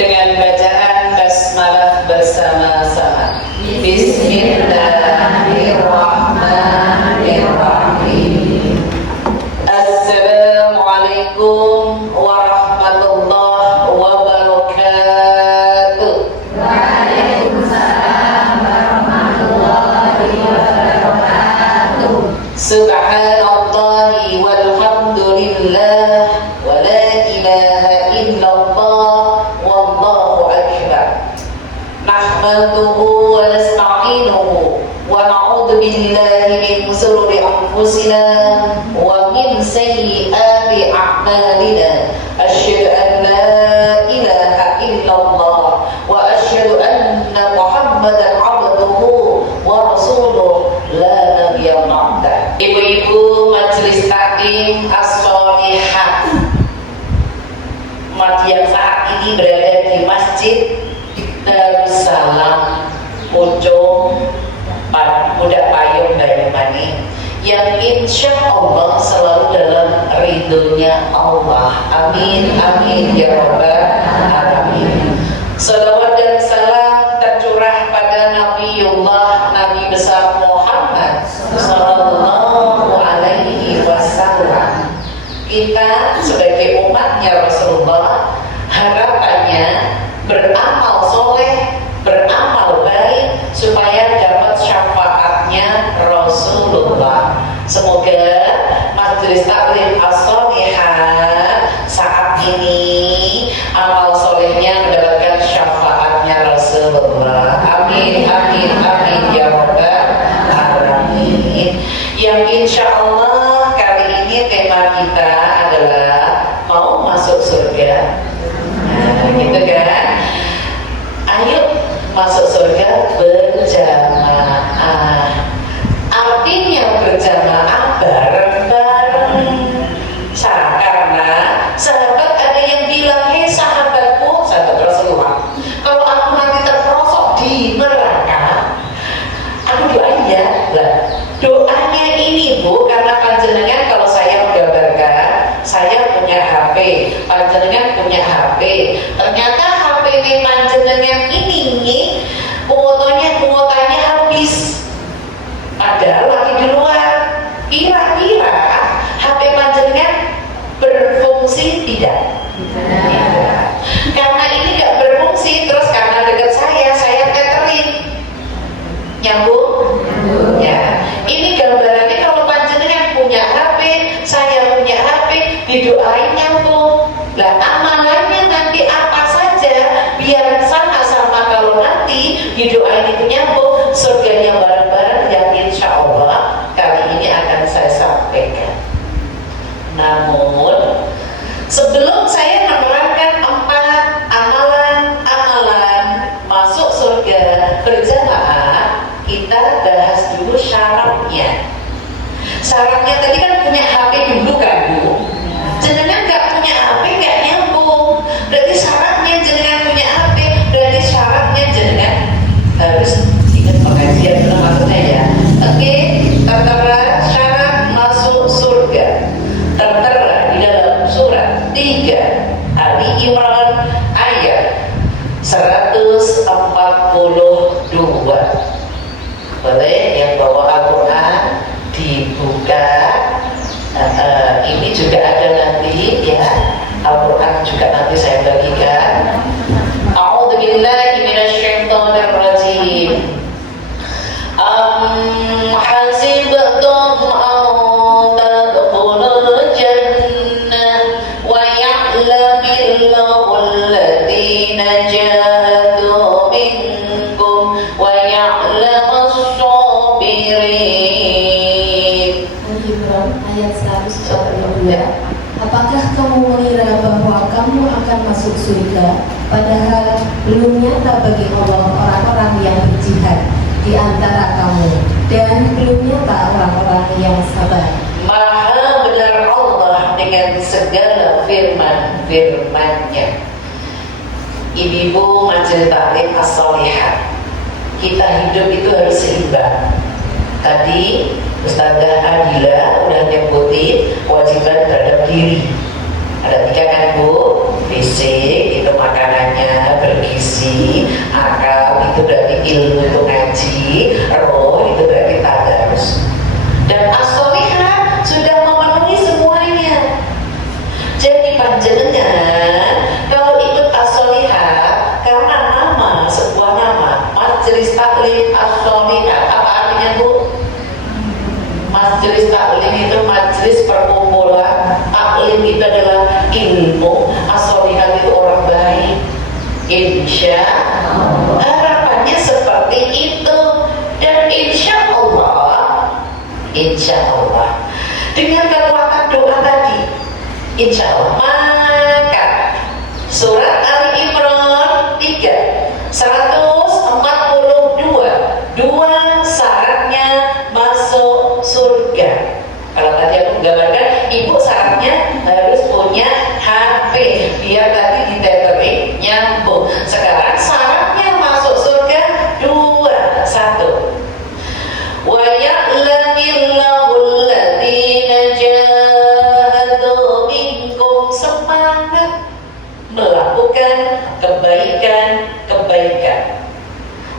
dengan bacaan basmalah bersama-sama. Bismillahirrahmanirrahim. Assalamualaikum warahmatullahi wabarakatuh. Waalaikumsalam warahmatullahi wabarakatuh. Subhanallahi walhamdulillah wa la ilaha illallah wallahu akbar. Nahmaduhu wa nasta'inuhu wa na'udzu billahi min shururi anfusina wa min sayyiati a'malina. Asyhadu an la ilaha illallah wa asyhadu anna Muhammadan abduhu wa rasuluh la nabiyya ba'da. Ibu-ibu majelis taklim as-solihat yang saat ini berada di Masjid Darussalam Pucung Budak Payung Banyumanik, yang insya Allah selalu dalam ridhonya Allah. Amin amin ya rabbal alamin. Salawat dan salam tercurah pada Nabi besar Muhammad sallallahu alaihi wasallam. Kita sebagai umatnya Rasulullah harapannya beramal soleh, beramal baik supaya dapat syafaatnya Rasulullah. Semoga majelis taklim as-solihat saat ini amal solehnya mendapatkan syafaatnya Rasulullah. Amin amin amin ya rabbal alamin. Yang insya Allah kali ini tema kita adalah mau masuk surga. Nah, gitu kan? Ayo masuk surga berjamaah. Artinya berjamaah bareng-bareng. Karena sahabat ada yang bilang, hei sahabatku, sahabat Rasulullah, kalau aku nanti terperosok di neraka, aku doain ya. Lah, doanya ini Bu, karena panjenengan kalau saya menggambarkan, saya punya HP, panjenengan punya HP, ternyata HP ini panjenengan ini kuotanya habis, padahal lagi di luar. Kira-kira HP panjenengan berfungsi tidak? Tidak. Karena ini nggak berfungsi, terus karena dekat saya tethering, nyambung? Ya. Ini gambarannya kalau panjenengan punya HP, saya punya HP, didoain nyambung. Lah amalannya nanti apa saja biar sama-sama, kalau nanti didoain itu nyambung, surganya bareng-bareng yang insya Allah kali ini akan saya sampaikan. Namun sebelum saya menerangkan 4 amalan masuk surga berjamaah, kita bahas dulu syaratnya. Syaratnya tadi kan punya HP dulu kan Bu? Jenengan nggak punya HP nggak nyambung. Berarti syaratnya jenengan punya HP, berarti syaratnya jenengan harus ingat pengajian dulu maksudnya ya. Oke, tertera syarat masuk surga, tertera di dalam surat 3 Ali Imran ayat 142. Boleh yang bawa Al-Quran dibuka. Ini juga ada nanti ya, Al-Quran juga nanti saya bagikan. A'udzubillahi minasyaitonir rajim. Hasibtum an tadkhulul jannah wa ya'lamillahu alladziina jahadu minkum wa ya'lamus sabirin. Al-Imran ayat 142. Apakah kamu mengira bahwa kamu akan masuk surga, padahal belum nyata bagi Allah orang-orang yang berjihad di antara kamu, dan belum nyata orang-orang yang sabar. Maha benar Allah dengan segala firman-firmannya. Ibu-ibu majelis taklim as-solihat, kita hidup itu harus seimbang. Tadi Ustazah Adila udah nyebutin kewajiban terhadap diri. Ada 3 kan Bu, fisik itu makanannya, Insya harapannya seperti itu. Dan insya Allah dengan kekuatan doa tadi, insya Allah. Maka surat Ali Imran 142 dua syaratnya masuk surga. Kalau tadi aku gambarkan, ibu syaratnya harus punya HP biar tadi di tethering nyambung. Sekarang syaratnya masuk surga dua. Satu, wa ya'lamillahu alladziina jahadu minkum, semangat melakukan kebaikan.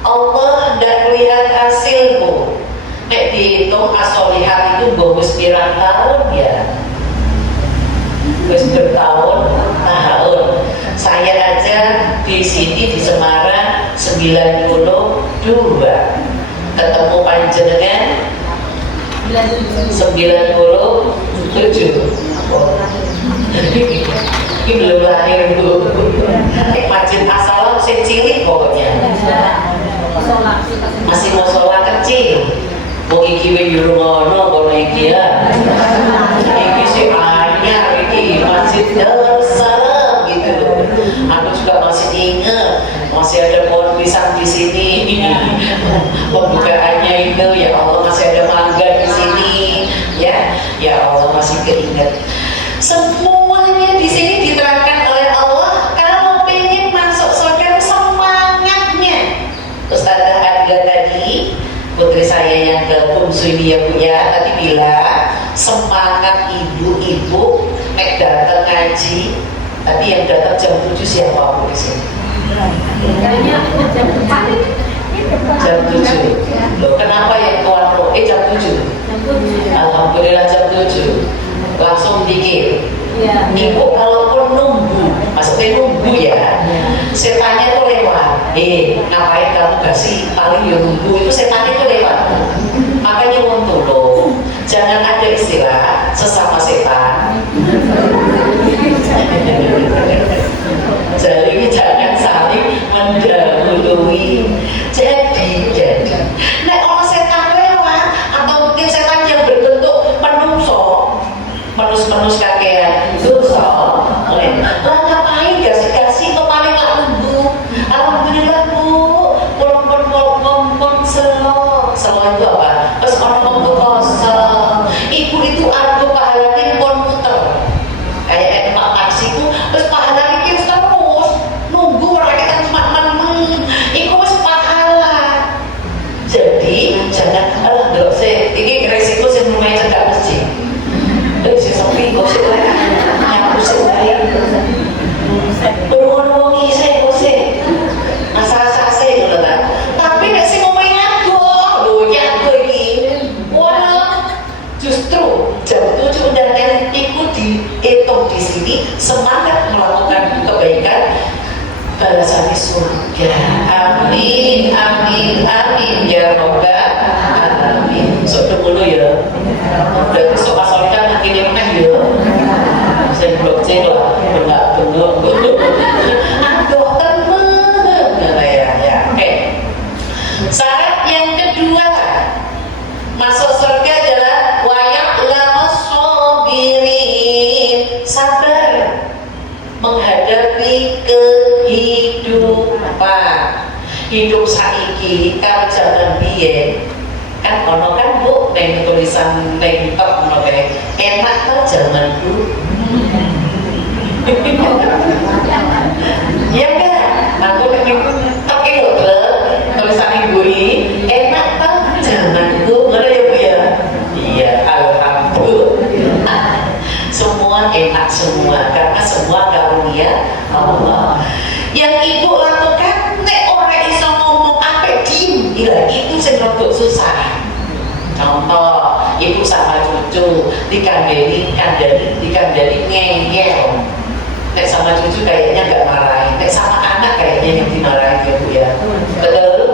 Allah tidak melihat hasilmu. Nek dihitung as-solihat itu bagus pirang tahun ya, wis bertahun-tahun. Saya aja di sini di Semarang 92, ketemu panjenengan 97. Ini belum lahir Bu. Masjid As-Salam sing cilik pokoknya. Masih musola kecil. Mau iki wae yo ngono kono iki ya. Iki sih anyar iki Masjid As-Salam gitu. Aku juga masih ingat, masih ada pohon pisang di sini. Pembukaannya itu ya Allah, masih ada mangga di sini. Ya Allah, masih keinget. Semuanya di sini diterangkan oleh Allah. Kalau pengen masuk surga, semangatnya. Ustazah Adila tadi, putri saya yang ke bungsu ini ya Bu ya, tadi bilang semangat ibu-ibu nek datang ngaji. Tapi yang datang jam 7 siapa Bu di sini? Jam 7. Loh, kenapa yang tuan roh? Jam 7. Alhamdulillah jam 7. Langsung dikit. Ibu kalaupun nunggu, maksudnya nunggu ya, setannya tuh lewat. Ngapain kamu kasih paling ya nunggu, itu setannya tuh lewat. Makanya untuk lo, jangan ada istilah sesama setan. Jadi jangan saling mendahului. Jadi nek orang setan lewat, atau mungkin setan yang berbentuk menus kakean dosa, lah ngapain kasih tuh paling gak nunggu. Alhamdulillah Bu, pun selo itu apa? Terus orang tuh kosong. Ibu itu argo pahalanya pun muter kayak emak taksi itu, terus pahalanya terus nunggu rakyat cuma meneng. Iku wis pahala. Jadi jangan ndelok sih, iki resiko sing lumayan cedhak masjid. Si sepi kok sih nyapu sih wae. Wong isih kok sih. Asa-asa ngono ta. Tapi nek sing ngomong ngadoh, lho nyadoh iki. Wah, justru jam 7 dan iku dihitung di sini semangat melakukan kebaikan, balasannya surga. Amin ya rabbal alamin. Sok dulu ya. Berarti sok asalikan mungkin yang ya. Saya blockchain lah, bengak. Aduh temen ya. Oke. Syarat yang kedua masuk surga adalah waya'lamus sabirin, sabar menghadapi kehidupan. Hidup saiki karo jaman biyen kan ono kan Bu neng tulisan neng top ngono kae enak to jaman dulu. Ya kan aku pengen tok iki lho tulisan ibu ini enak to jaman dulu ngono ya Bu ya. Iya, alhamdulillah. Semua enak semua karena semua karunia Allah. Yang ibu lakukan nek ora iso ngomong apa diem, itu sing susah. Contoh, ibu sama cucu dikandani ngeyel. Nek sama cucu kayaknya nggak marahin, nek sama anak kayaknya yang dimarahin ya Bu ya. Betul?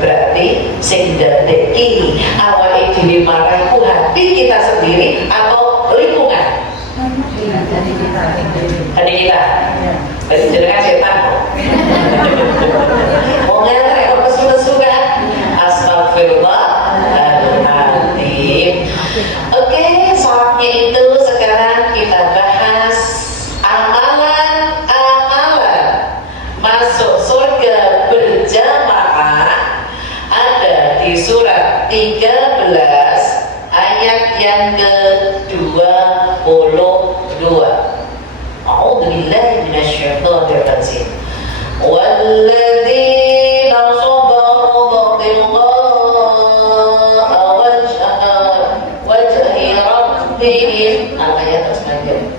Berarti sing ndadeki awake dhewe marah ku hati kita sendiri atau lingkungan? Hati kita. Berarti jenengan setan. Mau ngantar ya kesu-kesu kan? Astagfirullahaladzim. Oke, saatnya itu sekarang kita bahas amalan-amalan masuk surga berjamaah. Ada di surat 13 ayat yang ke-22. A'udzubillahi minasyaitonir rajim. Walladzina sabaru ibtigha'a wajhi rabbihim. Ayat selanjutnya.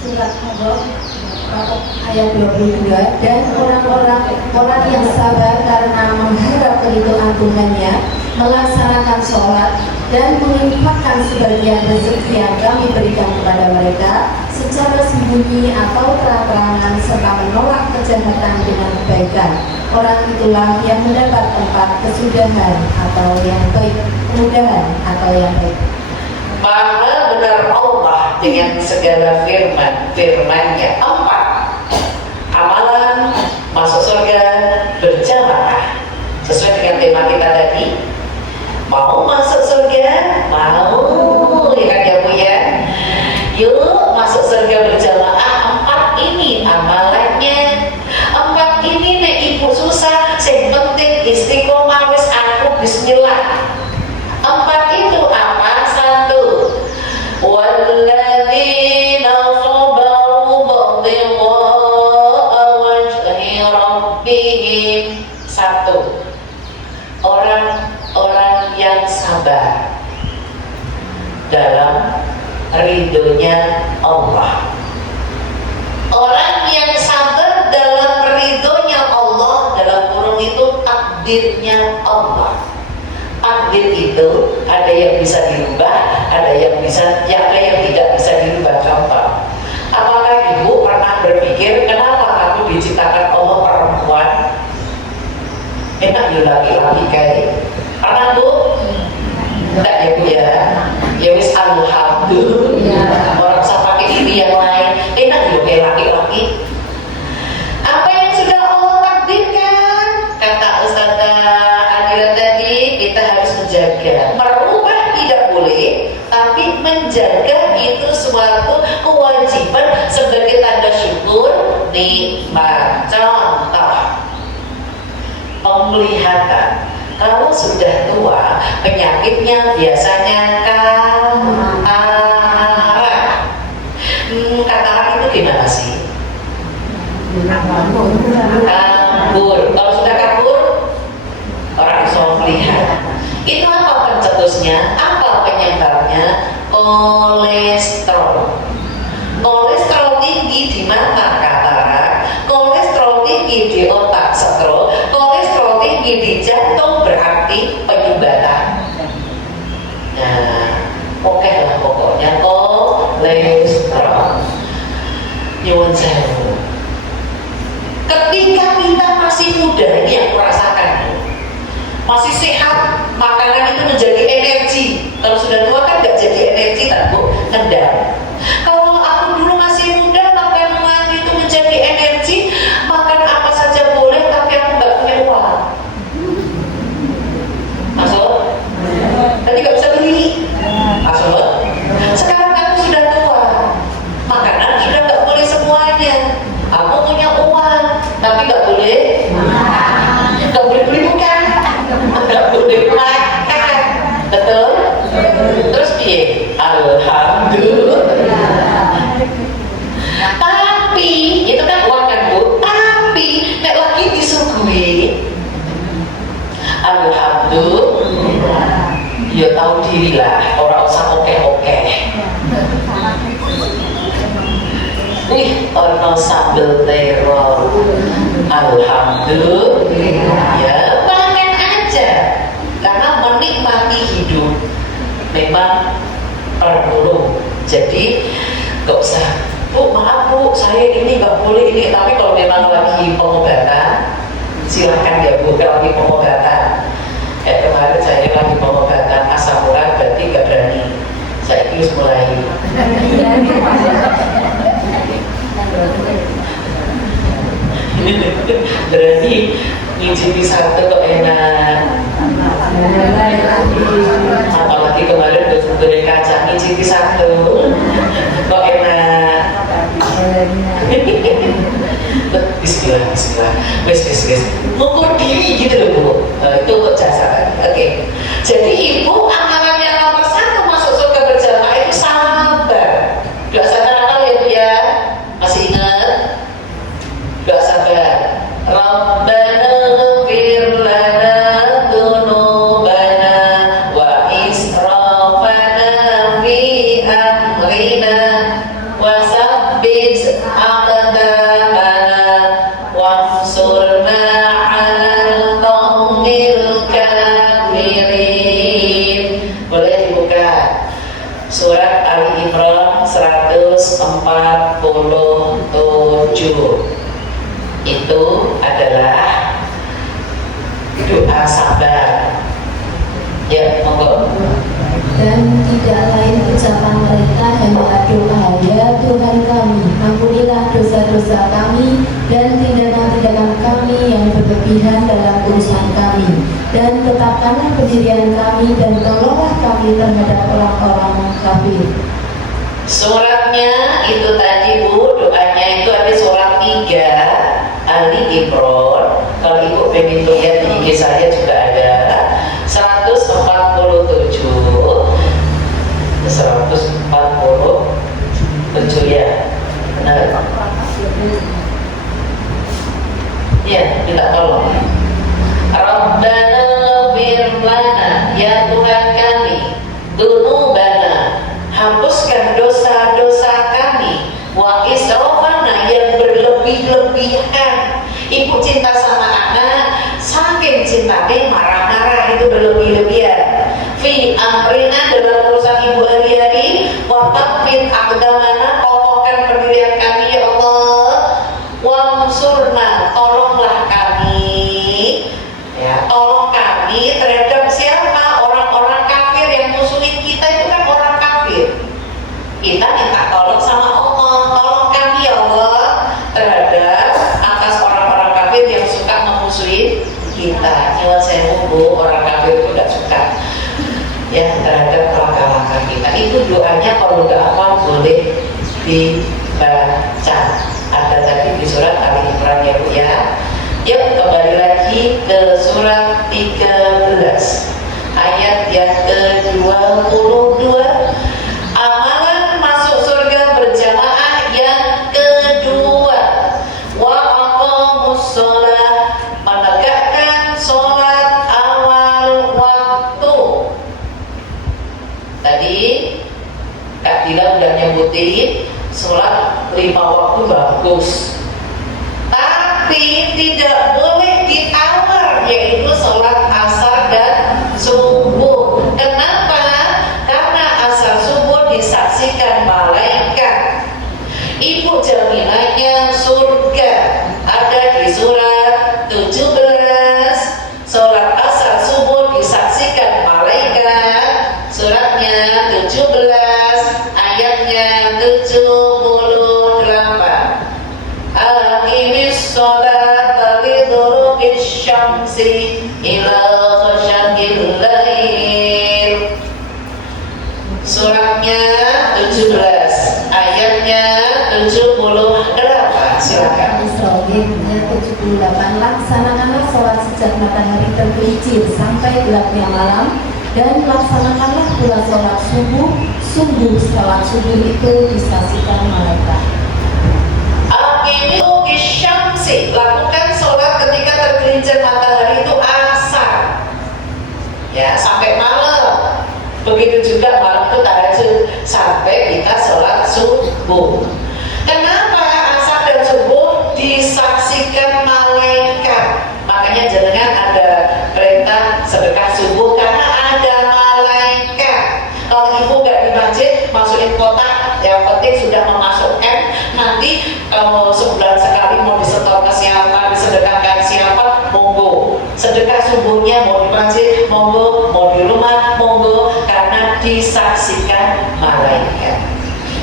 Surat Al-Baqarah ayat 22. Dan orang yang sabar karena mengharap keridhaan Tuhannya, melaksanakan sholat dan menginfakkan sebagian rezeki yang kami berikan kepada mereka secara sembunyi atau terang-terangan, serta menolak kejahatan dengan kebaikan. Orang itulah yang mendapat tempat kesudahan atau yang baik, kemudahan atau yang baik. Maha benar Allah dengan segala firman-Nya. 4 amalan masuk surga berjamaah sesuai dengan tema kita tadi. Mau masuk surga? Mau, ya kan ya Bu ya? Yuk masuk surga berjamaah. 4 ini amalannya. 4 ini nek ibu susah, sing penting istiqomah wis aku bismillah. 4 itu apa? 1. Walladzina sabaru ibtigha'a wajhi rabbihim. 1. Orang-orang yang sabar dalam ridhonya Allah. Orang yang sabar dalam ridhonya Allah, dalam kurung itu takdirnya Allah. Takdir itu ada yang bisa dirubah, ada yang tidak bisa dirubah. Contoh, apakah ibu pernah berpikir kenapa aku diciptakan Allah perempuan? Enak ya laki-laki kayak pernah Bu? Enggak ya Bu ya? Ya wis alhamdulillah. Orang bisa pakai ini yang lain. Enak ya kayak laki-laki. Apa yang sudah Allah takdirkan? Kata Ustazah Adila tadi, kita harus menjaga. Merubah tidak boleh, tapi menjaga itu suatu kewajiban sebagai tanda syukur nikmat. Contoh, penglihatan. Kalau sudah tua, penyakitnya biasanya katarak. Katarak itu gimana sih? Kabur. Kalau sudah kabur, orang bisa melihat. Itu apa pencetusnya? Apa penyebabnya? Kolesterol. Kolesterol tinggi di mana katarak? Kolesterol tinggi di otak stroke. Kolesterol tinggi di jantung berarti penyumbatan. Nah, oke lah pokoknya kolesterol. Nyuwun sewu. Ketika kita masih muda, ini yang kurasakan, masih sehat, makanan itu menjadi energi. Kalau sudah tua kan nggak jadi energi, tak Bu, kendal. Kalau aku dulu masih muda, makanan itu menjadi energi, makan apa saja boleh, tapi aku nggak punya uang. Masuk? Tadi nggak bisa beli. Masuk? Sekarang aku sudah tua, makanan sudah nggak boleh semuanya. Aku punya uang, tapi nggak boleh. Nggak boleh beli bukan? Nggak boleh makan, betul? Terus piye? Alhamdulillah. Tapi itu kan uang kan Bu. Tapi nek lagi disuguhi, alhamdulillah. Ya tahu diri lah, orang usah oke-oke. Wih, ono sambel terong. Alhamdulillah. Ya, makan aja. Karena menikmati hidup memang perlu. Jadi gak usah, Bu, maaf Bu, saya ini gak boleh ini. Tapi kalau memang lagi pengobatan, silakan ya Bu, kalau lagi pengobatan. Kemarin saya lagi pengobatan asam urat, berarti gak berani. Saya harus mulai. Berarti ngicipi satu kok enak. Apalagi kemarin udah kaca ngicipi satu kok enak. Bismillah, bismillah. Wes. Mengukur diri gitu loh Bu. Itu untuk jasa. Oke. Jadi ibu amalan yang nomor 1 masuk surga berjamaah itu sabar. Gak sabar apa ya Bu ya? Masih ingat? Gak sabar. Rabbana ighfir lana dzunubana wa israfana fi amrina wa tsabbit aqdamana wansurna 'alal qaumil kafirin. Boleh dibuka surat Ali Imran 147. Itu adalah doa sabar. Ya, monggo. Dan tidak lain ucapan mereka hanya doa, ya Tuhan kami, ampunilah dosa-dosa kami dan tindakan-tindakan kami yang berlebihan dalam urusan kami, dan tetapkanlah pendirian kami dan tolonglah kami terhadap orang-orang kafir. Suratnya itu tadi Bu, doanya itu ada surat 3 Ali Imran. Kalau ibu pengen lihat di IG saya juga ada 147 ya. Benar? Ya, minta tolong. Rabbana ighfir lana, ya Tuhan kami, dzunubana, hapuskan dosa-dosa kami, wa israfana, yang berlebih-lebihan. Ibu cinta sama anak, saking cintanya marah-marah itu berlebih-lebihan. Fi amrina, dalam urusan ibu hari-hari, wa taqbit aqdamana, kokohkan pendirian kami ya Allah, wa ansurna, tolonglah kami, ya tolong kami terhadap siapa? Orang-orang kafir yang musuhin kita. Itu kan orang kafir. Kita minta tolong sama Allah, tolong kami ya Allah terhadap atas orang-orang kafir yang suka memusuhi kita. Nyuwun sewu Bu, orang kafir itu tidak suka ya terhadap langkah-langkah kita. Itu doanya kalau nggak apa boleh dibaca. Ada tadi di surat Ali Imran ya Bu ya. Yuk kembali lagi ke surat 13 ayat yang ke-22. Amalan masuk surga berjamaah yang kedua, wa aqamus shalah, menegakkan sholat awal waktu. Tadi Kak Dila udah nyebutin sholat 5 waktu bagus, tapi tidak boleh ditawar, yaitu sholat asar dan subuh. Kenapa? Karena asar subuh disaksikan malaikat. Ibu jaminannya surga ada di surat 17. Sholat asar subuh disaksikan malaikat. Suratnya 17 ayatnya 78. Aqimis sholata liduluki syamsi ila ghasyaqil lail. Suratnya 17 ayatnya 78. Silakan. Isra-Nya 78. Laksanakanlah sholat sejak matahari tergelincir sampai gelapnya malam, dan laksanakanlah pula sholat subuh. Sungguh sholat subuh itu disaksikan malaikat. Aqimis syamsi, lakukan sholat ketika tergelincir matahari itu asar, ya sampai malam. Begitu juga malam itu tahajud sampai kita sholat subuh. Kenapa asar dan subuh disaksikan malaikat? Makanya jangan ada perintah sedekah subuh karena ada malaikat. Kalau ibu gak di masjid, masukin kotak, yang penting sudah memasukkan. Nanti kalau sebulan sekali mau disetor ke siapa, disedekahkan siapa, monggo. Sedekah subuhnya mau di masjid, monggo, mau di rumah, monggo, karena disaksikan malaikat.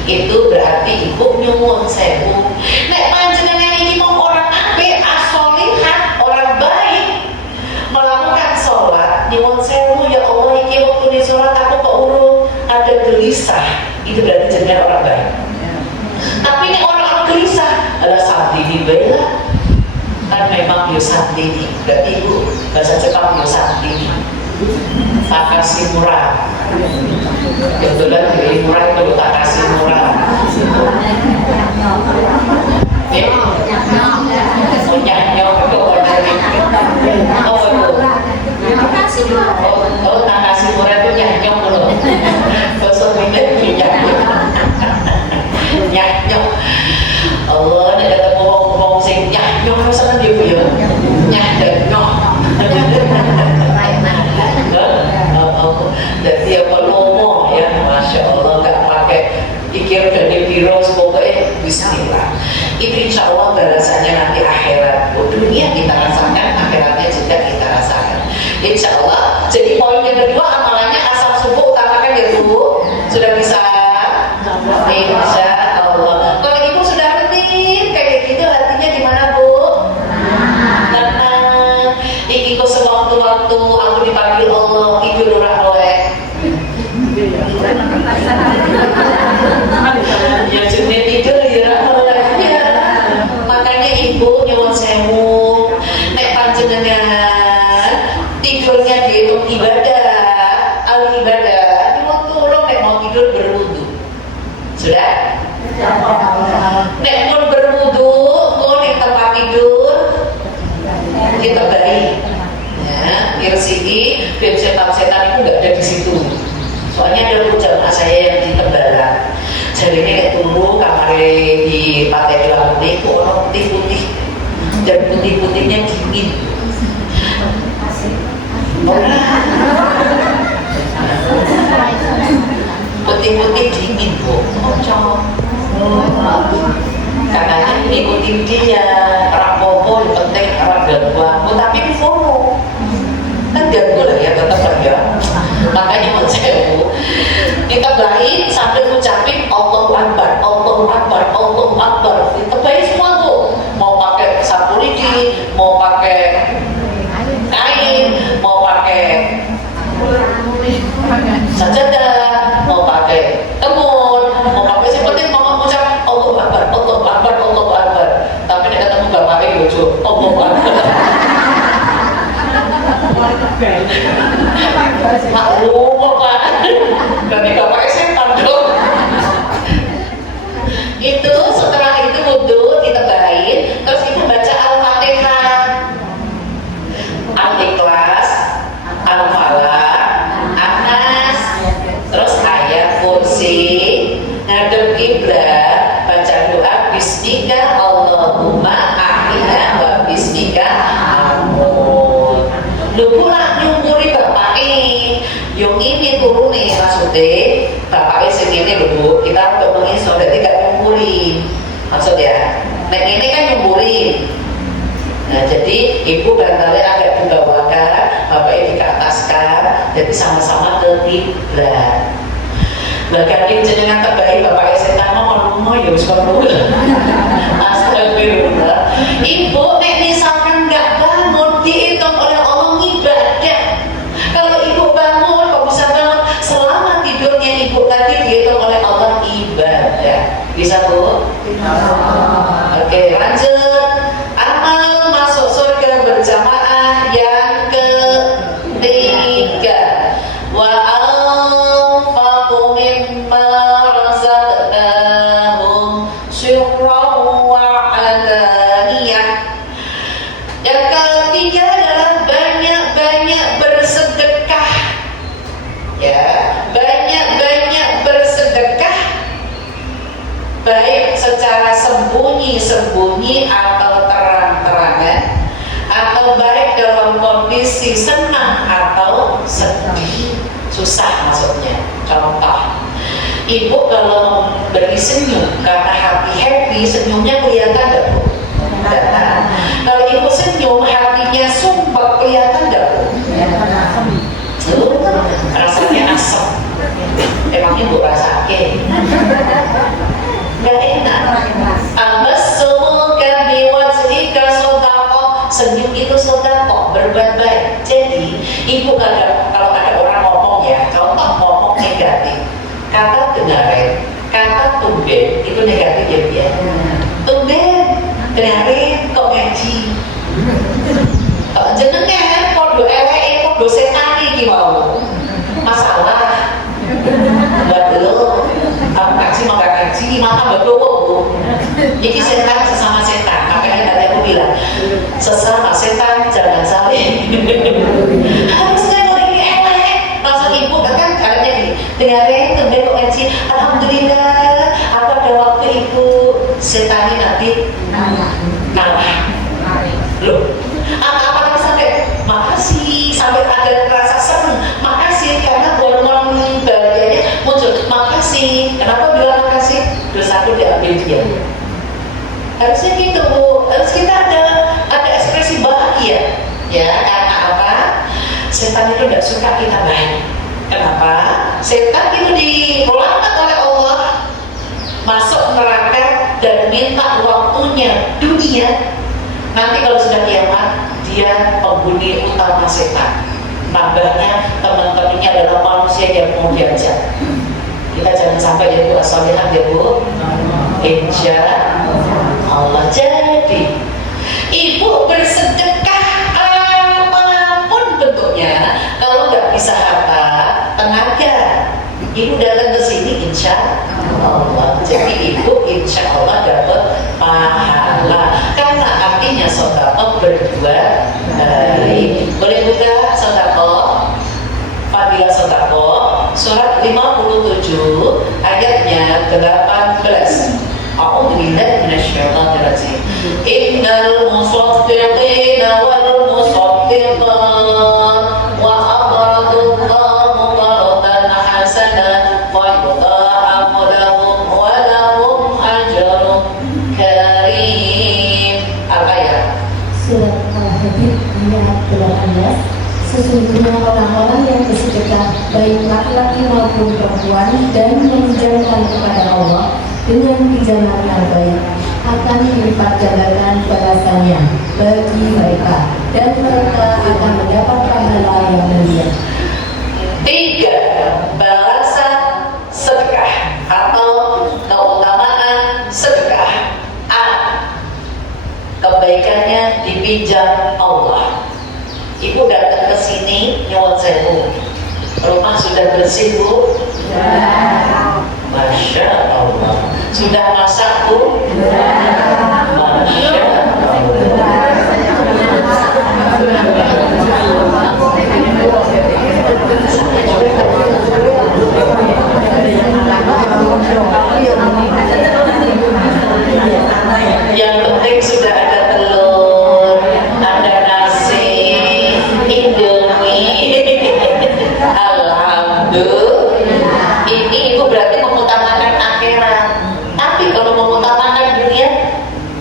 Itu berarti ibu nyuwun sewu. Nek panjenengan ini mau orang apik, asole Bella kan memang Yosantini, berarti ibu bahasa Jepang Yosantini, Takashi murah. Kebetulan pilih murah itu Takashi murah. Nyanyok itu order itu. Takashi murah itu nyanyok loh. Bahasa Minang nyanyok. Nyanyok. Allah, ini ada ngomong-ngomong sing nyanyok rasanya dia bu ya. Nyanyok. Jadi apa ngomong ya, Masya Allah, nggak pakai pikir dari biro, pokoknya Bismillah. Itu insya Allah balasannya nanti akhirat. Dunia kita rasakan, akhiratnya juga kita rasakan. Insya Allah. Jadi poin yang kedua, amalannya asal subuh utamakan ya Bu. Sudah bisa? Insya Allah. Kalau ibu sudah rutin kayak gitu, hatinya gimana Bu? Tenang. Iki kok sewaktu-waktu aku dipanggil Allah, tidur ora oleh. Ya jenis tidur ya ora oleh. Ya. Makanya ibu nyuwun sewu, nek panjenengan tidurnya dihitung ibadah, al ibadah, nyuwun tulung nek mau tidur berwudu. Sudah? Nek mau berwudu, mau nek tempat tidur kita balik. Ya, irsiki, biar setan-setan itu nggak ada di situ. Soalnya ada jamaah saya yang di Tembalang. Jadi ini kayak tunggu kamar di Pantai Gelang itu orang putih-putih dan putih-putihnya dingin. Putih-putih dingin Bu. Katanya ngikutin dia, rapopo penting orang gangguan, tapi di fomo kan ganggu lah ya tetap ya. Makanya mencewu kita baik sampai ucapin Allahu Akbar, Allahu Akbar, Allahu Akbar. Kita baik semua tuh, mau pakai sapu lidi, mau pakai kain, mau pakai sajadah, mau pakai temur, mau pakai seperti mau ucap Allahu Akbar, Allahu Akbar, Allahu Akbar. Tapi nek ketemu bapaknya lucu, Allahu Akbar. Maklum Pak, berarti bapaknya setan dong. Itu setelah itu wudhu ditebahin, terus ibu baca Al-Fatihah, Al-Ikhlas, Al-Falaq, An-Nas, terus ayat kursi, ngadep kiblat, baca doa Bismika Allahumma ahyina wa bismika amut. Lu pula nyumpuri bapaknya, yang ini turun nih maksudnya bapaknya segini lho Bu, kita untuk mengisor, jadi gak nyumpuri maksudnya, nah ini kan nyumpuri. Nah jadi ibu bantalnya agak dibawakan, bapaknya dikataskan, jadi sama-sama ke kiblat. Bahkan jenengan terbaik bapaknya setan mau ya wis kono. Astagfirullah. Ibu nek misalkan nggak bangun dihitung oleh Allah ibadah. Kalau ibu bangun, kok bisa bangun selama tidurnya ibu tadi dihitung oleh Allah ibadah. Bisa Bu? Oke, lanjut. Amal masuk surga berjamaah yang ketiga. Wa anfaqu mimma razaqnahum syurran wa alaniyah. Yang ketiga adalah banyak-banyak bersedekah. Ya, banyak-banyak bersedekah, baik secara sembunyi-sembunyi atau terang-terangan, atau baik dalam kondisi senang atau sedih, susah maksudnya. Contoh, ibu kalau beri senyum karena happy, senyumnya kelihatan gak Bu? Kalau ibu senyum hatinya sumpah kelihatan gak Bu? Rasanya asam. Emang ibu rasakan? Gak enak. Amasumuka biwajhika sodaqah. Senyum itu sodaqah, berbuat baik. Jadi ibu kalau ada orang ngomong ya, contoh ngomong negatif, kata dengarin, kata tumben itu negatif ya. Tumben Dari kok ngaji. Jenengan podo eleke podo setan iki mau. Masalah. Betul. Aku ngaji maka ngaji maka betul Bu. Iki setan sesama setan. Makanya tadi aku bilang sesama setan jangan saling. Harusnya kalau ini elek. Langsung ibu kan caranya gini. Dengarin tumben kok ngaji. Alhamdulillah. Aku ada waktu ibu setannya nanti kalah. Loh. Apa sampai makasih sampai ada rasa senang. Makasih karena hormon bahagianya muncul. Makasih. Kenapa bilang makasih? Dosaku diambil dia. Harusnya gitu Bu. Harus kita ada ekspresi bahagia. Ya, karena apa? Setan itu tidak suka kita baik. Kenapa? Setan itu dilaknat oleh Allah masuk neraka dan minta waktunya dunia. Nanti kalau sudah kiamat, dia penghuni utama setan. Nambahnya teman-temannya adalah manusia yang mau diajak. Kita jangan sampai ya Bu, as-solihat ya Bu. Insya Allah. Jadi ibu bersedekah apapun bentuknya, kalau nggak bisa harta, tenaga, ibu datang ke sini insya Allah. Jadi ibu insya Allah dapat pahala. Karena artinya sedekah berbuat baik. Boleh buka sedekah? Fadilah sedekah surat 57 ayatnya 18. A'udzu billahi minasyaitonir rajim. Innal musaddiqina wal musaddiqat wa aqradu Allaha qardan hasanan wa yudha'afu lahum wa lahum ajrun karim. Al-ayat Surat Al-Hadid ayat 18. Sesungguhnya orang-orang yang bersedekah baik laki-laki maupun perempuan dan meminjamkan kepada Allah dengan pinjaman yang baik akan dilipat gandakan balasannya bagi mereka dan mereka akan mendapat pahala yang mulia. 3. Balasan sedekah atau keutamaan sedekah. A. Kebaikannya dipinjam Allah. Ibu datang ke sini nyuwun sewu. Rumah sudah bersih Bu? Sudah. Masya Allah. Sudah masak Bu? Sudah. Masya Yang penting sudah ada telur, ada nasi, Indomie. Alhamdulillah. Ini ibu berarti mengutamakan akhirat. Tapi kalau mengutamakan dunia,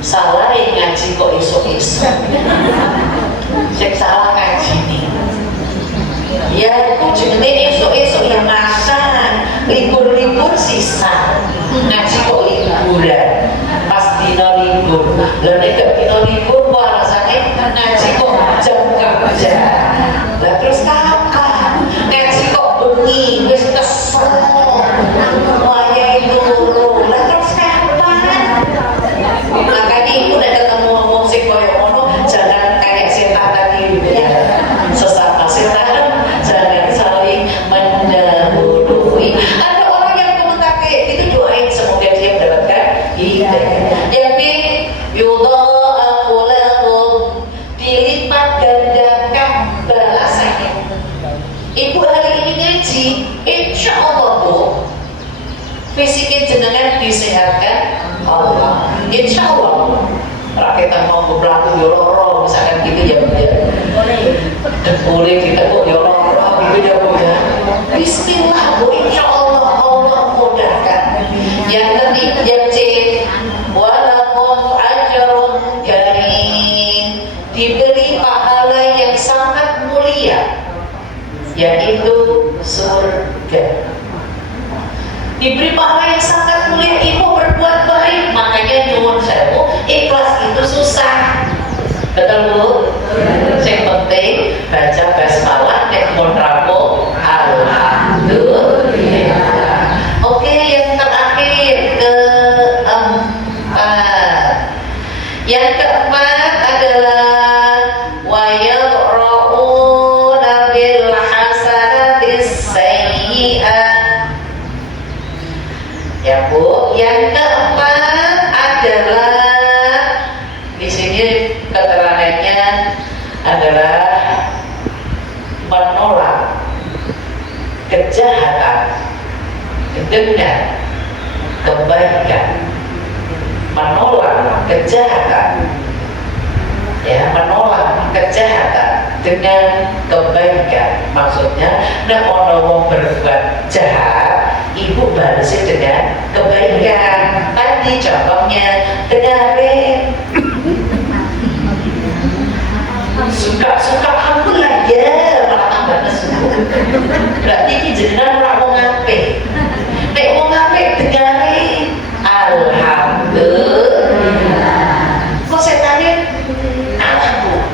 salah ngaji kok iso-iso. Cek salah ngaji nih. Ya, jenenge iso-iso ya masan, libur-libur sisa. Ngaji kok liburan. Pas dino libur. Lah nek gak dino libur kok alasane ngaji kok jam kerja. Lah terus kapan? Ngaji kok bengi wis kesel. Wayahe turu. Lah terus kapan? Makanya ibu nek ketemu ngomong sing koyo ngono jangan kayak setan tadi gitu ya. Sesama setan jangan saling mendahului. Ada orang yang komentar kayak gitu, doain semoga dia mendapatkan hidayah. Yang B, yudha'afu lahum, dilipat gandakan balasannya. Ibu hari ini ngaji, insya Allah Bu, fisiknya jenengan disehatkan Allah. Insya Allah. Rakyat mau berlaku yororo misalkan gitu ya Bu ya. Boleh kita kok yororo gitu ya Bu ya. Bismillah Bu, insya Allah Allah mudahkan. Yang ketiga, yang C, walahum ajrun karim, diberi pahala yang sangat mulia, yaitu surga. Diberi pahala yang sangat mulia. Ibu berbuat baik, makanya nyuwun sewu, ikhlas itu susah. Betul Bu? Yang penting baca basmalah nek mun rampung alhamdulillah. Oke, yang terakhir keempat, Yang keempat adalah wa yad'una bil hasanatis sayyi'ah. Ya Bu, yang keempat adalah di sini keterangannya adalah menolak kejahatan dengan kebaikan, menolak kejahatan, ya, menolak kejahatan dengan kebaikan. Maksudnya nek ono wong berbuat jahat, ibu balesi dengan kebaikan. Tadi contohnya dengarin, suka alhamdulillah ya, malah tambah nesu. Berarti ini jenengan ora wong apik. Nek wong apik dengarin alhamdulillah. Kok setane alhamdulillah.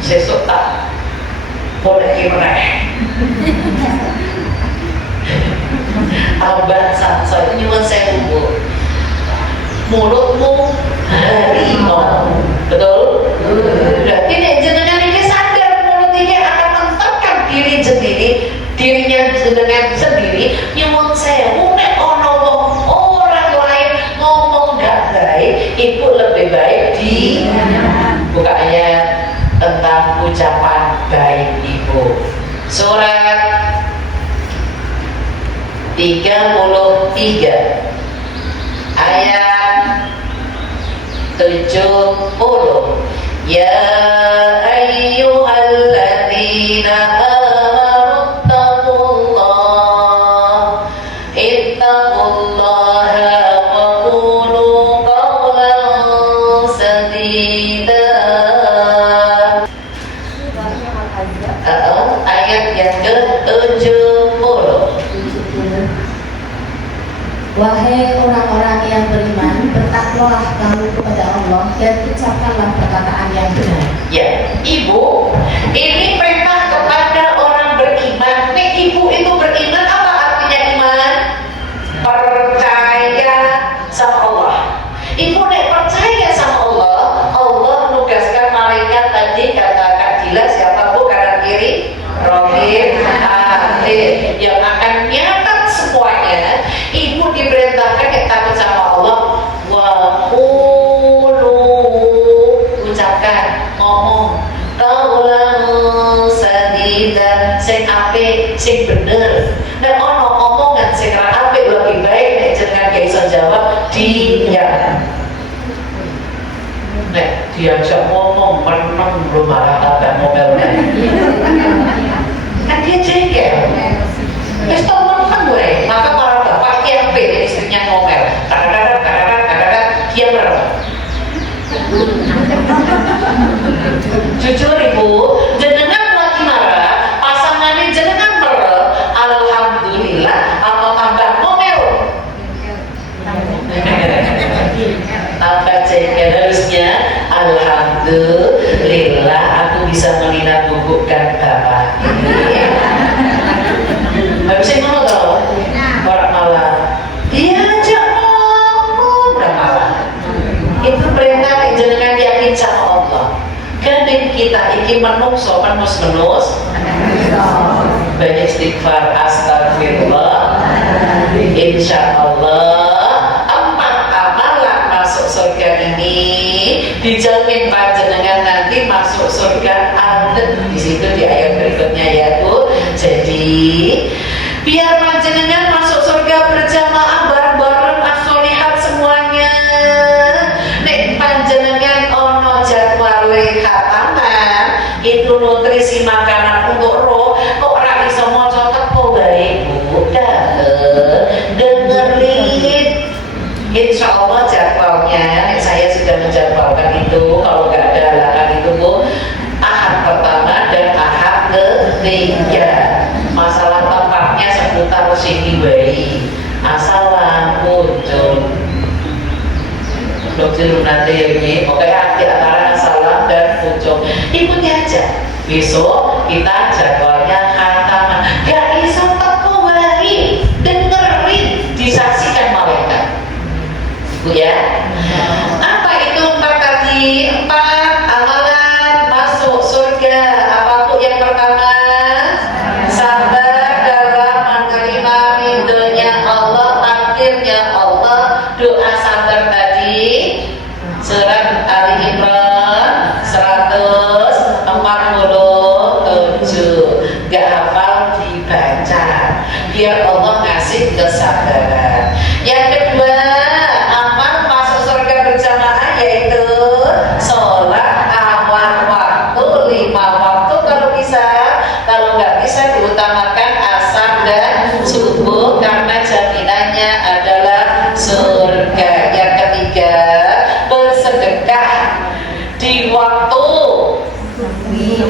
Sesuk tak boleh kireh. Abah saya nyuwun sewu. Mulutmu harimau. Betul? Berarti nek jenengan iki sadar mulut iki akan menentukan dirinya jenengan sendiri. Nyuwun sewu nek ana wong orang lain ngomong gak baik, itu lebih baik di bukannya tentang ucapan baik ibu. Surat 33 ayat 70. Ya ayyuhalladzina amanu ittaqullaha wa qulu qawlan sadida. Ayat yang ke-70. Wahai orang-orang yang beriman, bertakwalah kamu kepada Allah dan ucapkanlah perkataan yang benar. Ya, ibu, ini perintah kepada orang beriman. Nih, ibu itu beriman, apa artinya iman? Percaya sama Allah. Ibu nek percaya sama Allah, Allah menugaskan malaikat tadi katakan jelas siapa Bu kanan kiri, Robin, Akhir yang akan nyatat semuanya. Ibu diperintahkan yang takut sama Allah. Wa qulu, ucapkan, ngomong qaulan sadida, sing apik, sing bener. Nek ono omongan sing ra apik lebih baik nek jenengan gak iso jawab diam. Nek diajak ngomong meneng belum marah ada mobilnya. Kan dia jengkel. Wis tau meneng gue, maka para bapak yang pilih istrinya ngomel. Kadang-kadang dia merem. Jujur ibu, jenengan lagi marah, pasangannya jenengan merem, alhamdulillah, apa tambah ngomel? Tambah jengkel. Harusnya alhamdulillah aku bisa menghina bubukkan bapak. Habisnya ngono tau, orang malah diajak ngomong udah malah. Itu perintah jenengan yakin sama Allah. Kadang kita ingin menungso menus banyak istighfar, astagfirullah, insyaallah 4 amalan masuk surga ini dijamin panjenengan nanti masuk surga aden. Di situ di ayat berikutnya ya Bu. Jadi biar panjenengan masuk surga berjamaah bareng-bareng as-solihat semuanya. Nek panjenengan ono jadwale khataman, itu nutrisi makanan untuk roh, kok ora iso maca teko bae Bu. Dengerin. Insyaallah jadwalnya saya sudah menjadwalkan itu. Kalau nggak ada halangan itu Bu, Ahad pertama dan Ahad ketiga. Masalah tempatnya seputar sini bayi, asal muncul dokter nanti ini pokoknya di antara salam dan pucuk ikuti aja. Besok kita jadwalnya khataman, gak iso teko wae, dengerin, disaksikan malaikat Bu ya. Apa itu 4 tadi?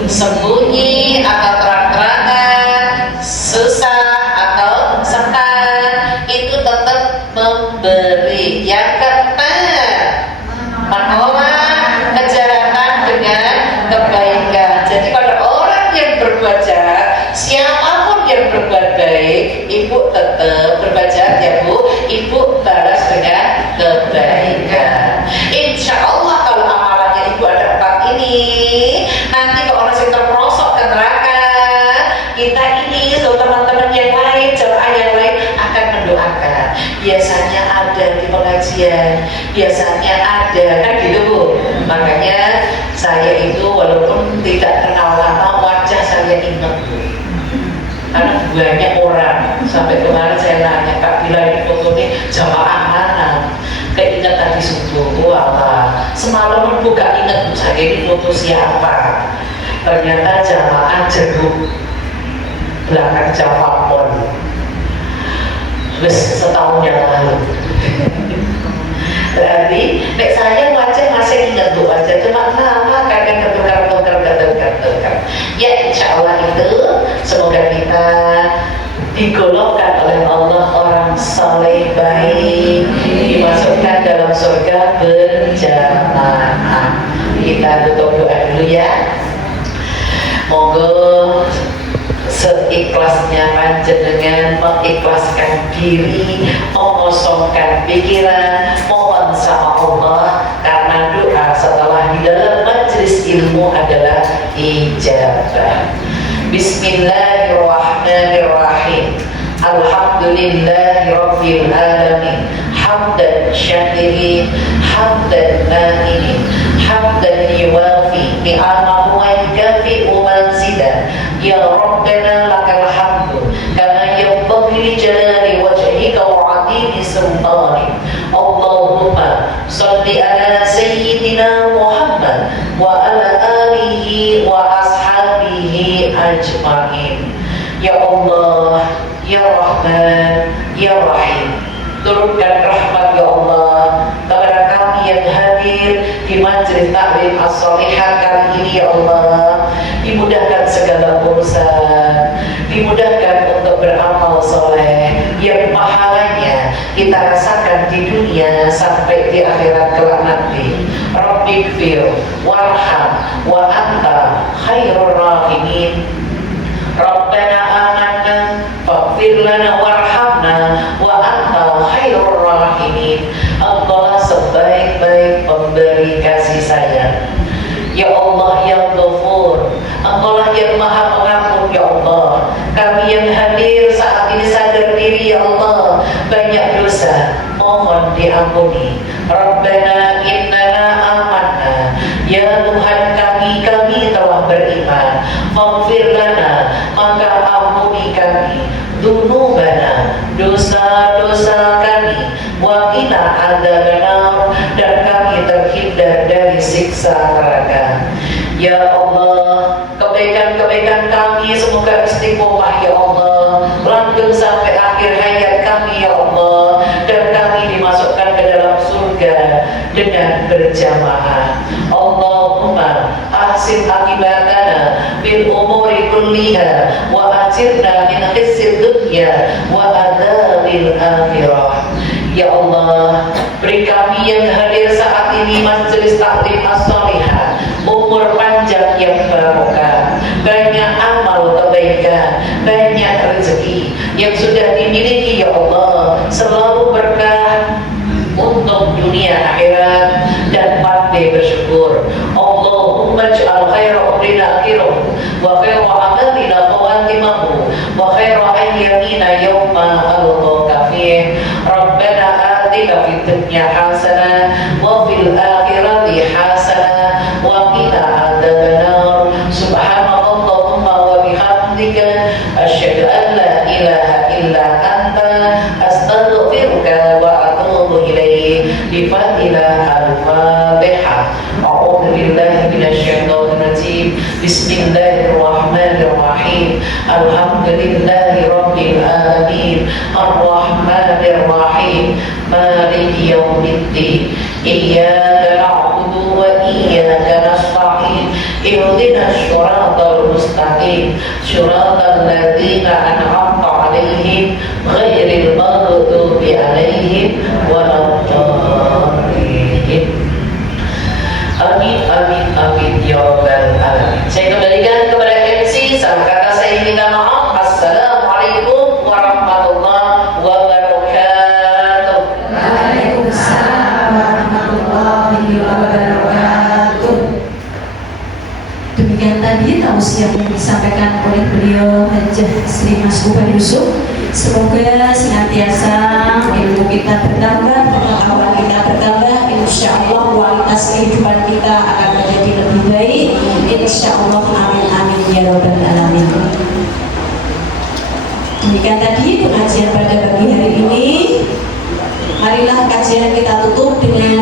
sembunyi atau terang-terangan, susah atau senang, itu tetap memberi. Yang keempat, menolak kejahatan dengan kebaikan. Jadi pada orang yang berbuat jahat, siapapun yang berbuat baik, ibu tetap berbuat jahat ya Bu, ibu balas dengan kebaikan. Insya Allah kalau amalannya ibu ada 4 ini, nanti kalau orang yang terperosok ke neraka, kita ini teman-teman yang lain, jemaah yang lain akan mendoakan. Biasanya ada di pengajian, biasanya ada, kan gitu Bu. Makanya saya itu walaupun tidak kenal lama, wajah saya ingat Bu, karena banyak orang. Sampai kemarin saya nanya, Kak Bila ini foto ini jamaah mana? Keinget tadi subuh, wah semalam Bu gak ingat Bu, saya ini foto siapa? Ternyata jamaah Jeruk belakang Javapon. Terus setahun yang lalu. Berarti nek saya wajah masih ingat Bu wajah, cuma nama kadang ketukar. Ya insya Allah itu semoga kita digolongkan oleh Allah orang soleh baik, dimasukkan dalam surga berjamaah. Kita tutup doa dulu ya. Monggo seikhlasnya panjenengan mengikhlaskan diri, mengosongkan pikiran, mohon sama Allah, karena doa setelah di dalam majelis ilmu adalah ijabah. Bismillahirrahmanirrahim. Alhamdulillahi rabbil alamin. Hamdan syakirin, hamdan na'imin, hamdan yuwafi ni'amahu wa yukafi'u manzidah. Ya Rabbana lakal hamdu kama yanbaghi li jalali wajhika wa 'azimi sultanik. Allahumma shalli ala sayyidina Muhammad wa ala alihi wa ashabihi ajma'in. Ya Allah, Ya Rahman, Ya Rahim, turunkan rahmat ya Allah kepada kami yang hadir di majelis taklim as-solihat kali ini ya Allah. Dimudahkan segala urusan, dimudahkan untuk beramal soleh yang pahalanya kita rasakan di dunia sampai di akhirat kelak nanti. Rabbighfir warham wa anta khairur rahimin. Rabbana amanna faghfir lana warhamna wa anta khairur rahimin. Allah sebaik-baik pemberi kasih sayang. Ya Allah yang Ghafur, Engkaulah yang Maha Pengampun ya Allah. Kami yang hadir saat ini sadar diri ya Allah, banyak dosa, mohon diampuni. Rabbana innana amanna, ya Tuhan kami telah beriman. Faghfir lana, maka ampuni kami. Dzunubana, dosa-dosa kami. Wa qina adzabannar, dan kami terhindar dari siksa neraka. Ya Allah, kebaikan-kebaikan kami semoga istiqomah ya Allah, langgeng sampai akhir hayat kami ya Allah, dan kami dimasukkan ke dalam surga dengan berjamaah. Allahumma ahsin akibatana bil umuri kulliha wa ajirna min khizyid dunya wa adzabil akhirah. Ya Allah, beri kami yang hadir saat ini majelis taklim as-solihat umur panjang yang barokah, banyak amal kebaikan, banyak rezeki yang sudah dimiliki ya Allah, selalu berkah untuk dunia akhirat, dan pandai bersyukur. Allahumma ij'al khaira umrina akhirahu wa khaira amalina khawatimahu wa khaira ayyamina yawma alqaka fih. Rabbana atina fid dunya hasanah wa fil akhirati hasanah wa qina adzabannar. Subhanallahumma wa bihamdika asyhadu an la ilaha illa anta astaghfiruka wa atubu ilaik. Al-Fatihah. A'udzu billahi minasyaitonir rajim. Bismillahirrahmanirrahim. Alhamdulillahi rabbil alamin. Ar-Rahmanir Rahim. Maliki yaumiddin. Iyyaka na'budu wa iyyaka nasta'in. Ihdinas shiratal mustaqim syiratal ladzina an'amta 'alaihim ghairil maghdubi 'alaihim waladdallin. Amin amin amin ya rabbal alamin. Saya kembalikan kepada MC, sama kata saya minta maaf. Assalamualaikum warahmatullahi wabarakatuh. Waalaikumsalam warahmatullahi wabarakatuh. Demikian tadi tausiah yang disampaikan oleh beliau Hajah Sri Mas Gufar Yusuf. Semoga senantiasa ilmu kita bertambah, pengetahuan kita bertambah. Insya Allah kualitas kehidupan kita akan menjadi lebih baik. Insya Allah, amin amin ya rabbal alamin. Demikian tadi pengajian pada pagi hari ini. Marilah kajian kita tutup dengan